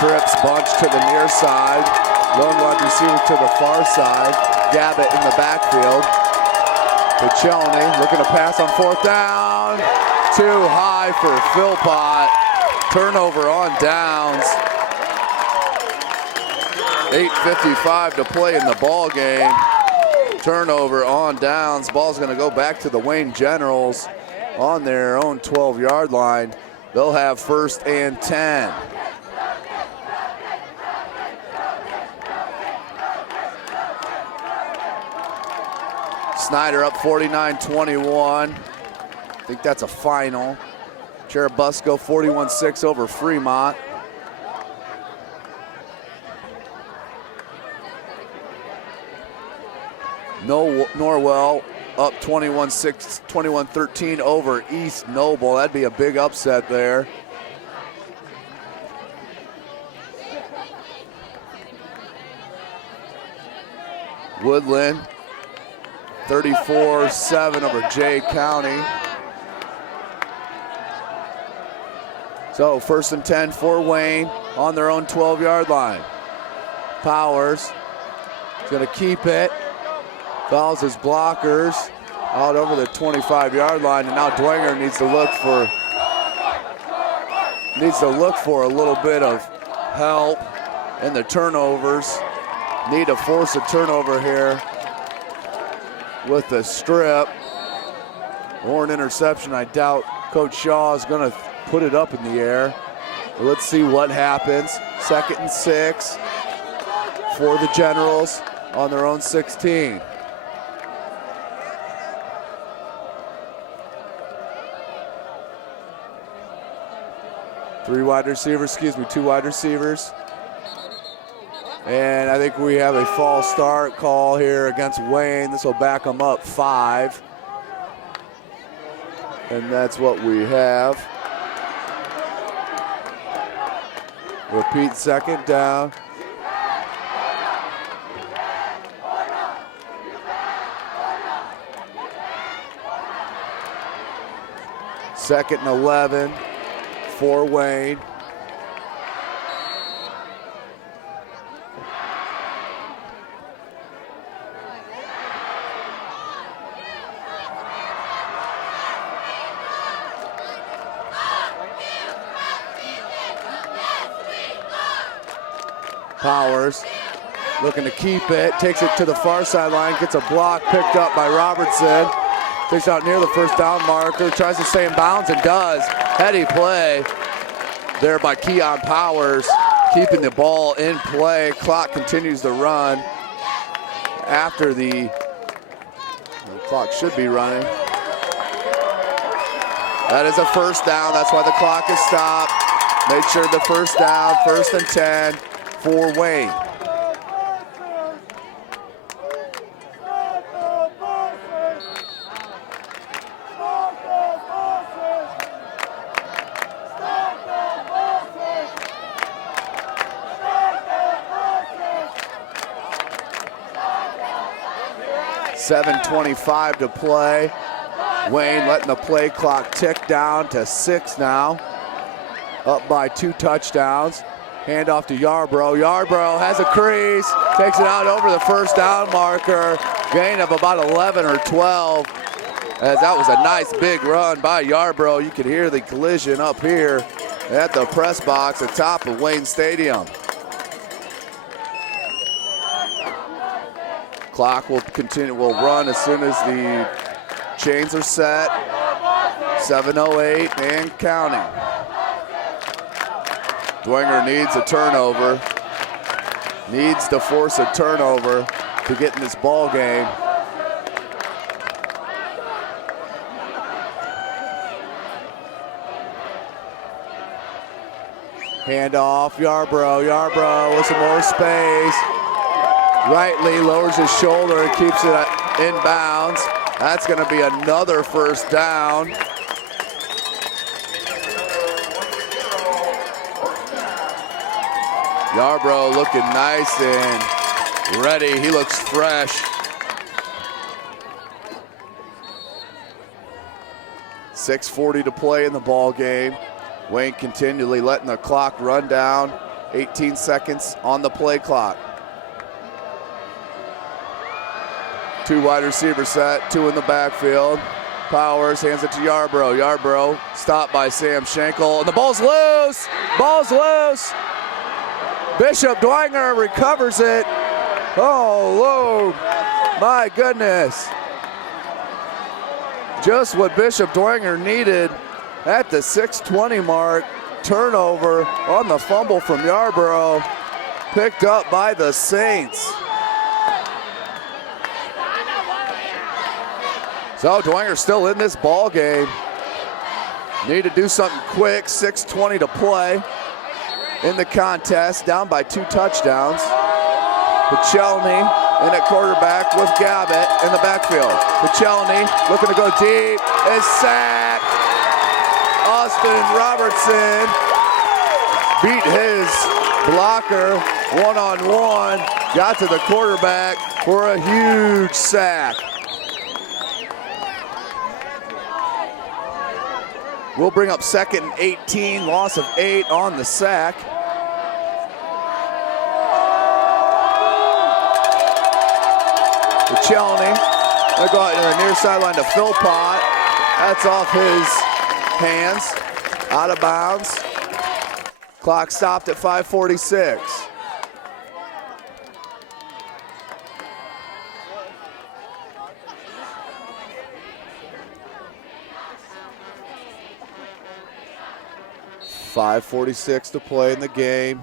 Trips, bunch to the near side. Lone wide receiver to the far side. Gabbett in the backfield. Pichelny looking to pass on 4th down. Too high for Philpott. Turnover on downs. 8:55 to play in the ball game. Turnover on downs. Ball's going to go back to the Wayne Generals on their own 12-yard line. They'll have 1st and 10. Snyder up 49-21. I think that's a final. Cherubusco 41-6 over Fremont. Norwell up 21-6, 21-13 over East Noble. That'd be a big upset there. Woodland 34-7 over Jay County. So 1st and 10 for Wayne on their own 12-yard line. Powers is going to keep it. Fouls his blockers out over the 25-yard line, and now Dwenger needs to look for a little bit of help in the turnovers. Need to force a turnover here with the strip or an interception. I doubt Coach Shaw is going to put it up in the air. But let's see what happens. 2nd and 6 for the Generals on their own 16. Two wide receivers. And I think we have a false start call here against Wayne. This will back them up 5. And that's what we have. Repeat 2nd down. Second and 11 for Wayne. Powers looking to keep it, takes it to the far sideline, gets a block picked up by Robertson. Takes out near the first down marker, tries to stay in bounds and does. Heady play there by Keon Powers, keeping the ball in play. Clock continues to run after the clock should be running. That is a first down, that's why the clock is stopped. Make sure the first down, 1st and 10 for Wayne. .7:25 to play. Wayne letting the play clock tick down to 6 now. Up by 2 touchdowns. Hand off to Yarbrough. Yarbrough has a crease, takes it out over the first down marker. Gain of about 11 or 12. As that was a nice big run by Yarbrough. You could hear the collision up here at the press box atop of Wayne Stadium. Clock will run as soon as the chains are set. 7:08 and counting. Dwenger needs a turnover. Needs to force a turnover to get in this ball game. Hand off, Yarbrough. Yarbrough with some more space. Rightly lowers his shoulder and keeps it in bounds. That's going to be another first down. Yarbrough looking nice and ready. He looks fresh. .6:40 to play in the ball game. Wayne continually letting the clock run down. 18 seconds on the play clock. 2 wide receiver set, 2 in the backfield. Powers hands it to Yarbrough. Yarbrough stopped by Sam Schenkel, and the ball's loose. Ball's loose. Bishop Dwenger recovers it. Oh, Lord, my goodness. Just what Bishop Dwenger needed at the 6:20 mark. Turnover on the fumble from Yarbrough, picked up by the Saints. So Dwenger's still in this ball game. Need to do something quick. 6:20 to play in the contest, down by 2 touchdowns. Pichelny in at quarterback with Gabbett in the backfield. Pichelny looking to go deep, is sacked. Austin Robertson beat his blocker one-on-one, got to the quarterback for a huge sack. We'll bring up 2nd and 18, loss of 8 on the sack. Chelney. They'll go out to the near sideline to Philpott. That's off his hands. Out of bounds. Clock stopped at 5:46. .546 to play in the game.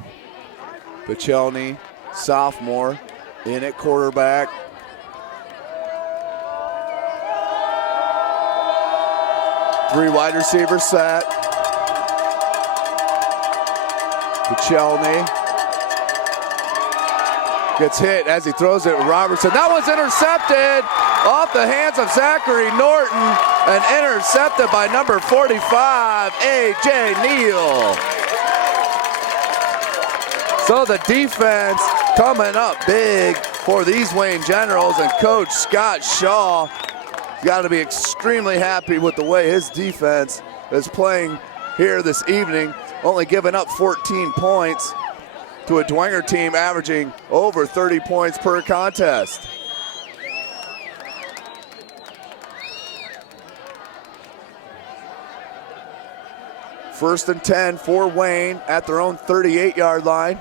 Pachelny, sophomore, in at quarterback. Three wide receivers set. Pachelny gets hit as he throws it. Robertson. That was intercepted off the hands of Zachary Norton and intercepted by number 45, A.J. Neal. So the defense coming up big for these Wayne Generals, and Coach Scott Shaw got to be extremely happy with the way his defense is playing here this evening, only giving up 14 points to a Dwenger team averaging over 30 points per contest. First and 10 for Wayne at their own 38-yard line.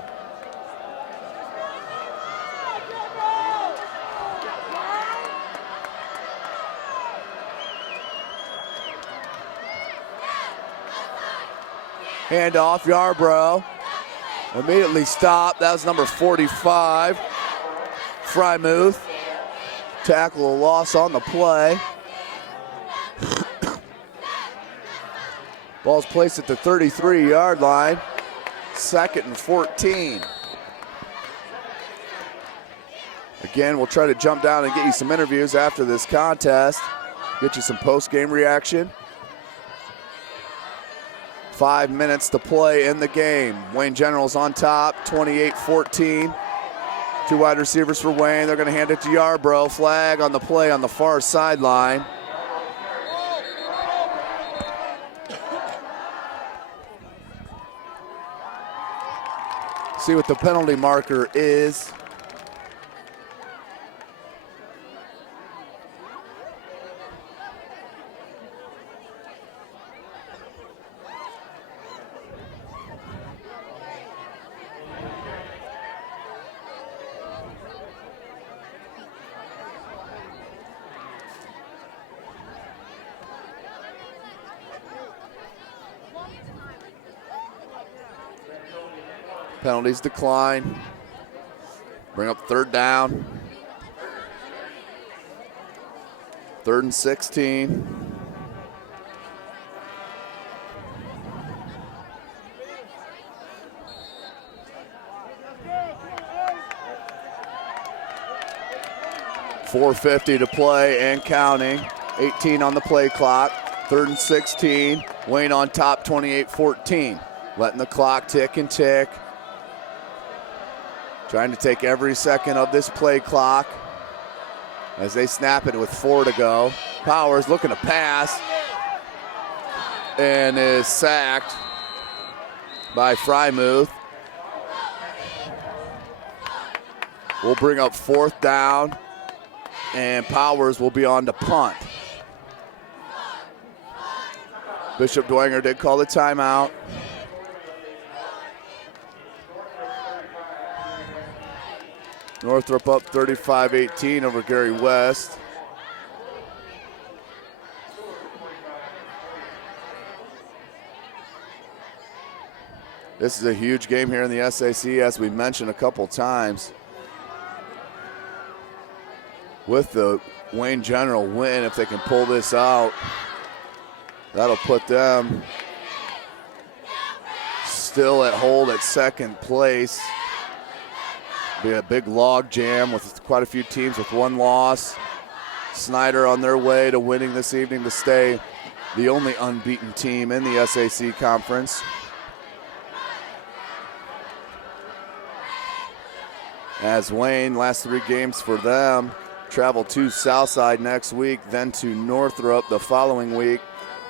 Handoff, Yarbrough. Immediately stopped. That was number 45. Frymuth. Tackle a loss on the play. Ball's placed at the 33-yard line. 2nd and 14. Again, we'll try to jump down and get you some interviews after this contest. Get you some post-game reaction. 5 minutes to play in the game. Wayne Generals on top, 28-14. Two wide receivers for Wayne. They're going to hand it to Yarbrough. Flag on the play on the far sideline. See what the penalty marker is. Penalties decline. Bring up 3rd down. 3rd and 16. .450 to play and counting. 18 on the play clock. 3rd and 16. Wayne on top, 28-14. Letting the clock tick and tick. Trying to take every second of this play clock as they snap it with 4 to go. Powers looking to pass and is sacked by Frymuth. We'll bring up 4th down, and Powers will be on to punt. Bishop Dwenger did call the timeout. Northrop up 35-18 over Gary West. This is a huge game here in the SAC, as we mentioned a couple times. With the Wayne General win, if they can pull this out, that'll put them still at hold at 2nd place. Be a big log jam with quite a few teams with 1 loss. Snyder on their way to winning this evening to stay the only unbeaten team in the SAC conference. As Wayne, last 3 games for them, travel to Southside next week, then to Northrop the following week.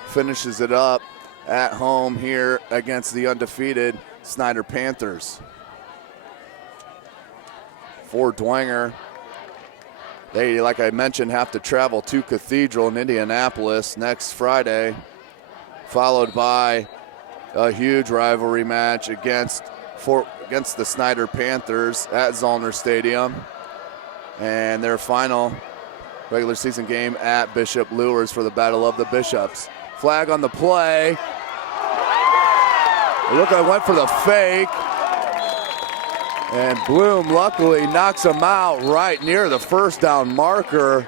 Finishes it up at home here against the undefeated Snyder Panthers. For Dwenger, They, like I mentioned, have to travel to Cathedral in Indianapolis next Friday, followed by a huge rivalry match against the Snyder Panthers at Zollner Stadium, and their final regular season game at Bishop Luers for the Battle of the Bishops. Flag on the play. It looked like I went for the fake. And Bloom luckily knocks him out right near the first down marker.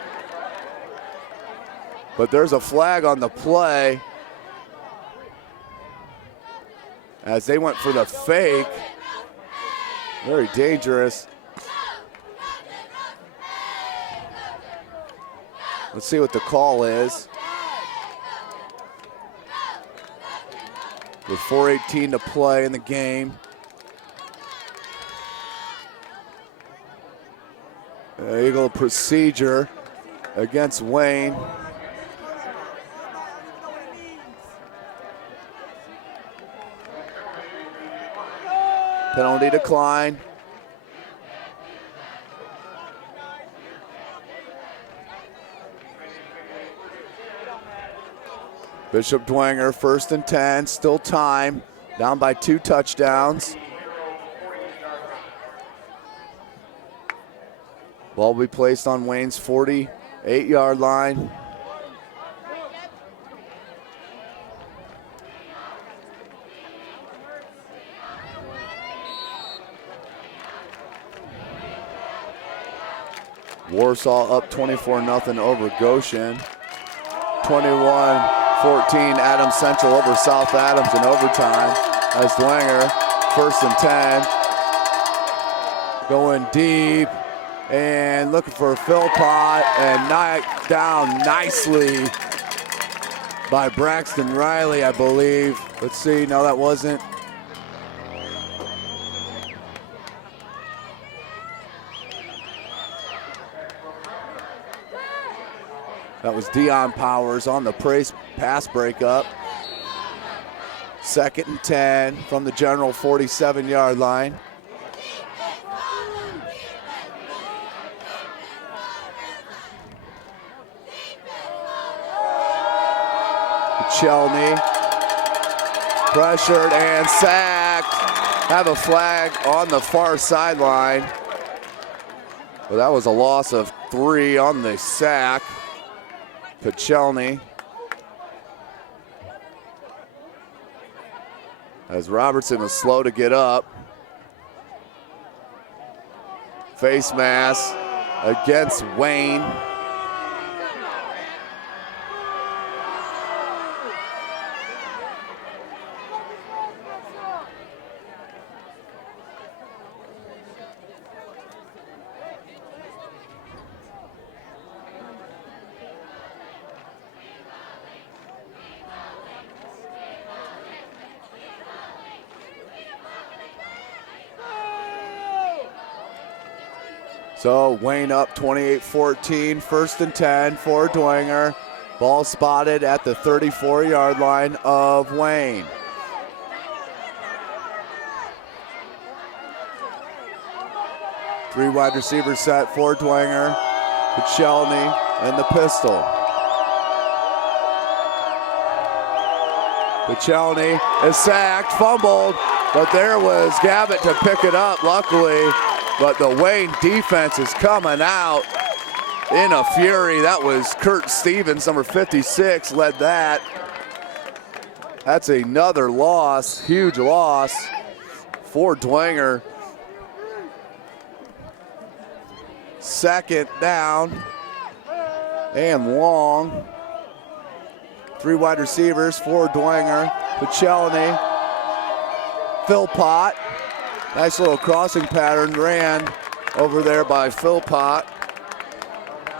But there's a flag on the play as they went for the fake. Very dangerous. Let's see what the call is. With 4:18 to play in the game. Illegal procedure against Wayne. Penalty decline. Bishop Dwenger, 1st and 10, still time, down by 2 touchdowns. Ball will be placed on Wayne's 48-yard line. Warsaw up 24-0 over Goshen. 21-14 Adams Central over South Adams in overtime as Dwenger, 1st and 10, going deep and looking for Philpott and knocked down nicely by Braxton Riley, I believe. Let's see, no, that wasn't. That was Dion Powers on the pass breakup. 2nd and 10 from the general 47-yard line. Chelney pressured and sacked. Have a flag on the far sideline. Well, that was a loss of 3 on the sack. Pachelny. As Robertson was slow to get up. Face mask against Wayne. So Wayne up 28-14, 1st and 10 for Dwenger. Ball spotted at the 34-yard line of Wayne. Three wide receivers set for Dwenger, Pachelny, and the pistol. Pachelny is sacked, fumbled, but there was Gavitt to pick it up, luckily. But the Wayne defense is coming out in a fury. That was Kurt Stevens, number 56, led that. That's another loss, huge loss for Dwenger. 2nd down and long. 3 wide receivers for Dwenger. Pachelny, Philpott. Nice little crossing pattern ran over there by Philpott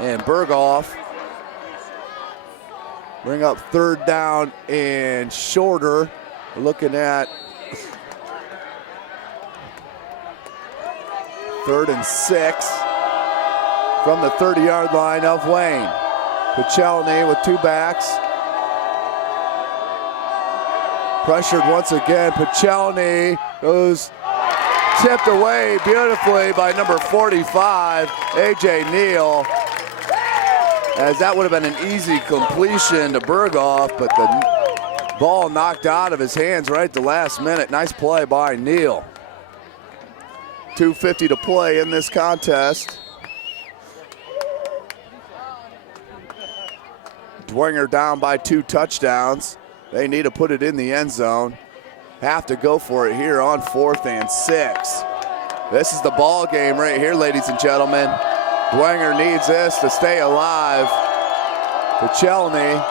and Berghoff. Bring up 3rd down and shorter. We're looking at 3rd and 6 from the 30-yard line of Wayne. Pachelny with 2 backs. Pressured once again. Pachelny goes tipped away beautifully by number 45, A.J. Neal. as that would have been an easy completion to Berghoff, but the ball knocked out of his hands right at the last minute. Nice play by Neal. 2:50 to play in this contest. Dwenger down by 2 touchdowns. They need to put it in the end zone. Have to go for it here on 4th and 6. This is the ball game right here, ladies and gentlemen. Dwenger needs this to stay alive. For Chelney.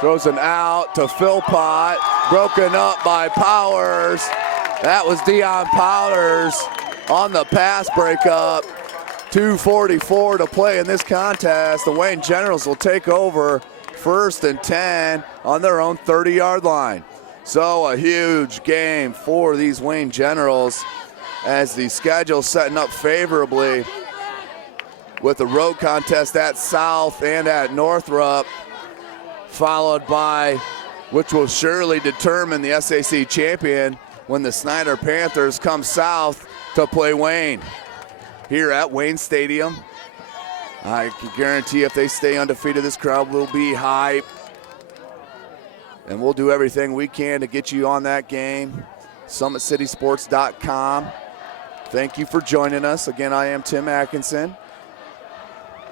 Throws an out to Philpott. Broken up by Powers. That was Dion Powers on the pass breakup. 2:44 to play in this contest. The Wayne Generals will take over 1st and 10 on their own 30-yard line. So a huge game for these Wayne Generals as the schedule setting up favorably with the road contest at South and at Northrop, followed by, which will surely determine the SAC champion when the Snyder Panthers come south to play Wayne. Here at Wayne Stadium, I can guarantee if they stay undefeated, this crowd will be hype. And we'll do everything we can to get you on that game. SummitCitySports.com. Thank you for joining us. Again, I am Tim Atkinson.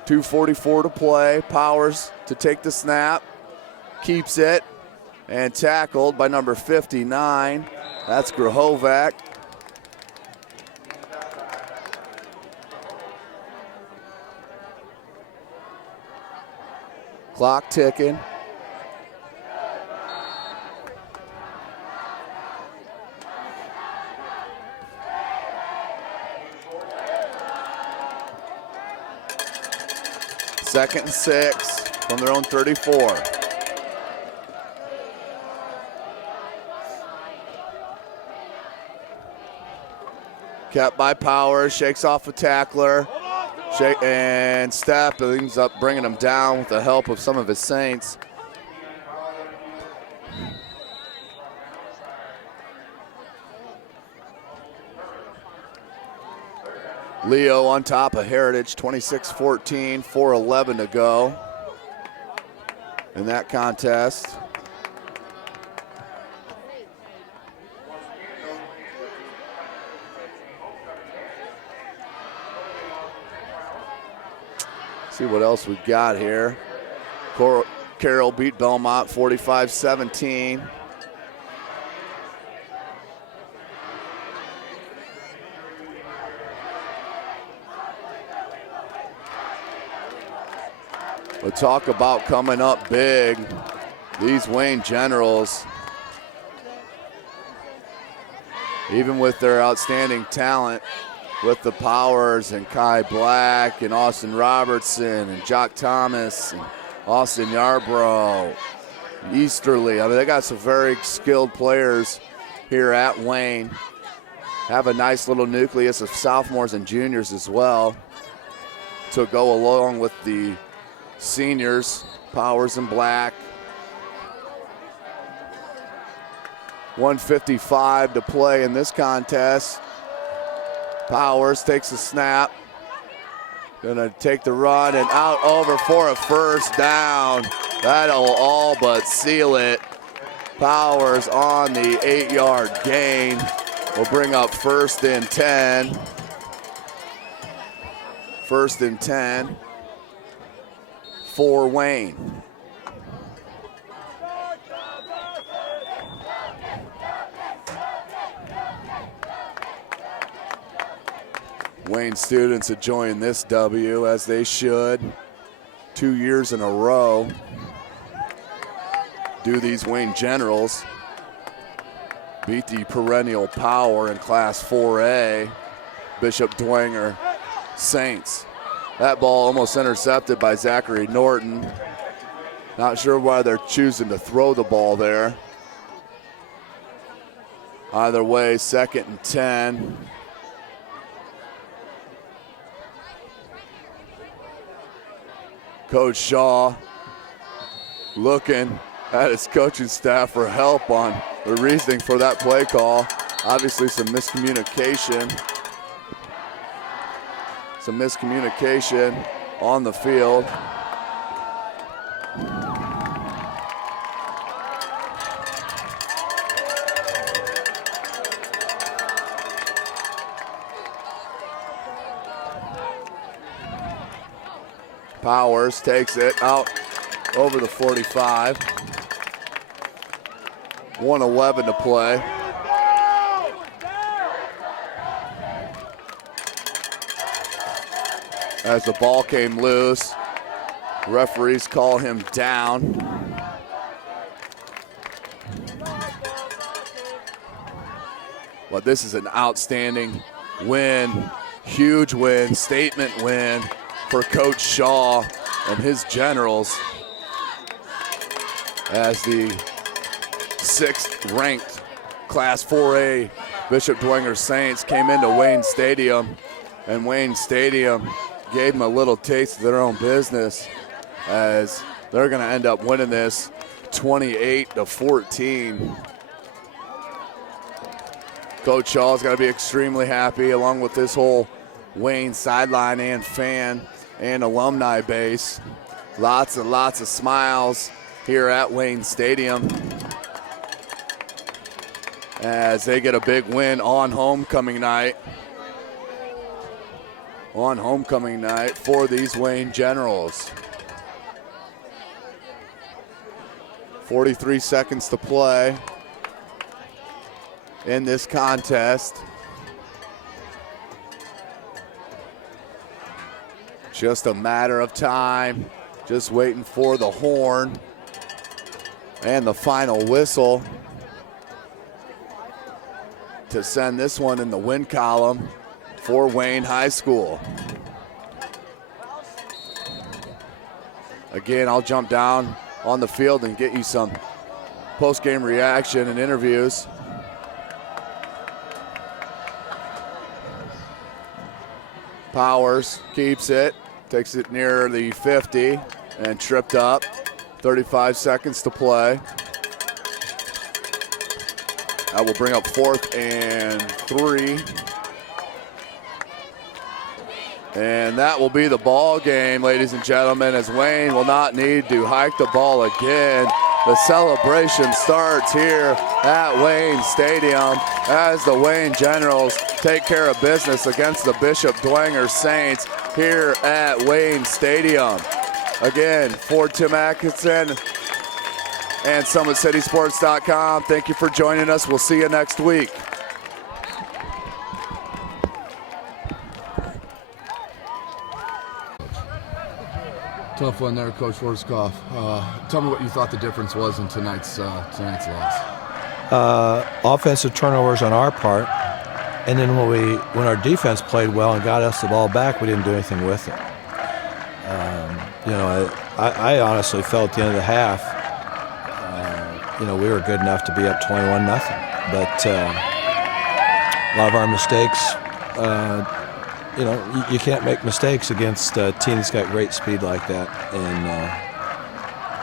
2:44 to play. Powers to take the snap. Keeps it. And tackled by number 59. That's Grahovac. Clock ticking. Second and 6 from their own 34. Kept by Powers, shakes off a tackler, and step ends up bringing him down with the help of some of his Saints. Leo on top of Heritage, 26-14, 4:11 to go in that contest. See what else we've got here. Carroll beat Belmont 45-17. We'll talk about coming up big. These Wayne Generals, even with their outstanding talent, with the Powers and Kai Black and Austin Robertson and Jock Thomas and Austin Yarbrough, Easterly. I mean, they got some very skilled players here at Wayne. Have a nice little nucleus of sophomores and juniors as well to go along with the seniors, Powers and Black. 1:55 to play in this contest. Powers takes a snap. Gonna take the run and out over for a first down. That'll all but seal it. Powers on the 8-yard gain will bring up 1st and 10. 1st and 10 for Wayne. Wayne students enjoying this W, as they should. 2 years in a row. Do these Wayne Generals beat the perennial power in Class 4A, Bishop Dwenger Saints. That ball almost intercepted by Zachary Norton. Not sure why they're choosing to throw the ball there. Either way, 2nd and 10. Coach Shaw looking at his coaching staff for help on the reasoning for that play call. Obviously some miscommunication. on the field. Powers takes it out over the 45. 1:11 to play. As the ball came loose, referees call him down. But this is an outstanding win, huge win, statement win for Coach Shaw and his Generals as the 6th ranked Class 4A Bishop Dwenger Saints came into Wayne Stadium, and Wayne Stadium gave them a little taste of their own business as they're going to end up winning this 28-14. Coach Shaw's going to be extremely happy, along with this whole Wayne sideline and fan and alumni base. Lots and lots of smiles here at Wayne Stadium as they get a big win on homecoming night. On homecoming night for these Wayne Generals. 43 seconds to play in this contest. Just a matter of time, just waiting for the horn and the final whistle to send this one in the win column for Wayne High School. Again, I'll jump down on the field and get you some post-game reaction and interviews. Powers keeps it, takes it near the 50 and tripped up. 35 seconds to play. That will bring up 4th and 3. And that will be the ball game, ladies and gentlemen, as Wayne will not need to hike the ball again. The celebration starts here at Wayne Stadium as the Wayne Generals take care of business against the Bishop Dwenger Saints here at Wayne Stadium. Again, for Tim Atkinson and SummitCitySports.com, thank you for joining us. We'll see you next week. Tough one there, Coach Worskoff. Tell me what you thought the difference was in tonight's loss. Offensive turnovers on our part, and then when our defense played well and got us the ball back, we didn't do anything with it. I honestly felt at the end of the half, we were good enough to be up 21-0, but a lot of our mistakes. You can't make mistakes against a team that's got great speed like that, and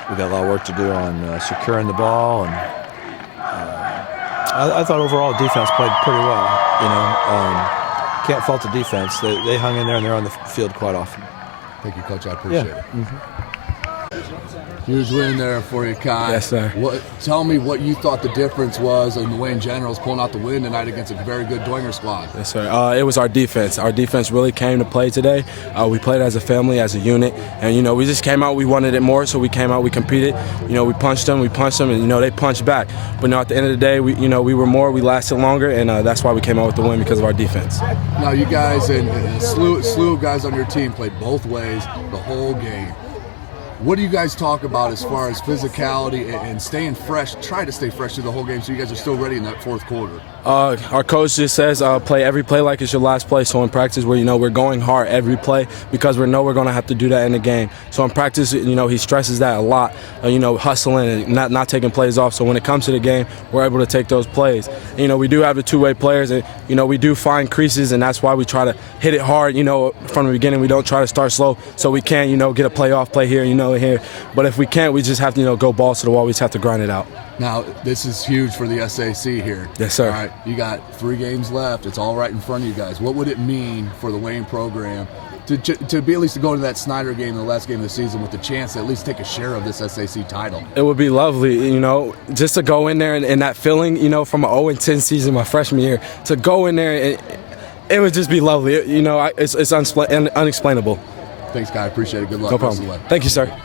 we got a lot of work to do on securing the ball. And I thought overall defense played pretty well. Can't fault the defense. They hung in there and they're on the field quite often. Thank you, Coach. I appreciate it. Mm-hmm. Huge win there for you, Kai. Yes, sir. Tell me what you thought the difference was in the Wayne Generals pulling out the win tonight against a very good Dwenger squad. Yes, sir. It was our defense. Our defense really came to play today. We played as a family, as a unit, and we just came out. We wanted it more, so we came out. We competed. We punched them, and they punched back. But at the end of the day, we were more. We lasted longer, and that's why we came out with the win, because of our defense. Now, you guys and a slew of guys on your team played both ways the whole game. What do you guys talk about as far as physicality and staying fresh, try to stay fresh through the whole game so you guys are still ready in that fourth quarter? Our coach just says play every play like it's your last play. So in practice, we're going hard every play because we know we're going to have to do that in the game. So in practice, he stresses that a lot, hustling and not taking plays off. So when it comes to the game, we're able to take those plays. We do have the two-way players, and we do find creases, and that's why we try to hit it hard. From the beginning, we don't try to start slow, so we can get a playoff play here, here. But if we can't, we just have to go balls to the wall. We just have to grind it out. Now, this is huge for the SAC here. Yes, sir. All right, you got 3 games left. It's all right in front of you guys. What would it mean for the Wayne program to be at least to go into that Snyder game, the last game of the season, with the chance to at least take a share of this SAC title? It would be lovely, just to go in there and that feeling, from an 0-10 season my freshman year, to go in there, it would just be lovely. It's unexplainable. Thanks, Guy. I appreciate it. Good luck. No problem. Thank you, sir.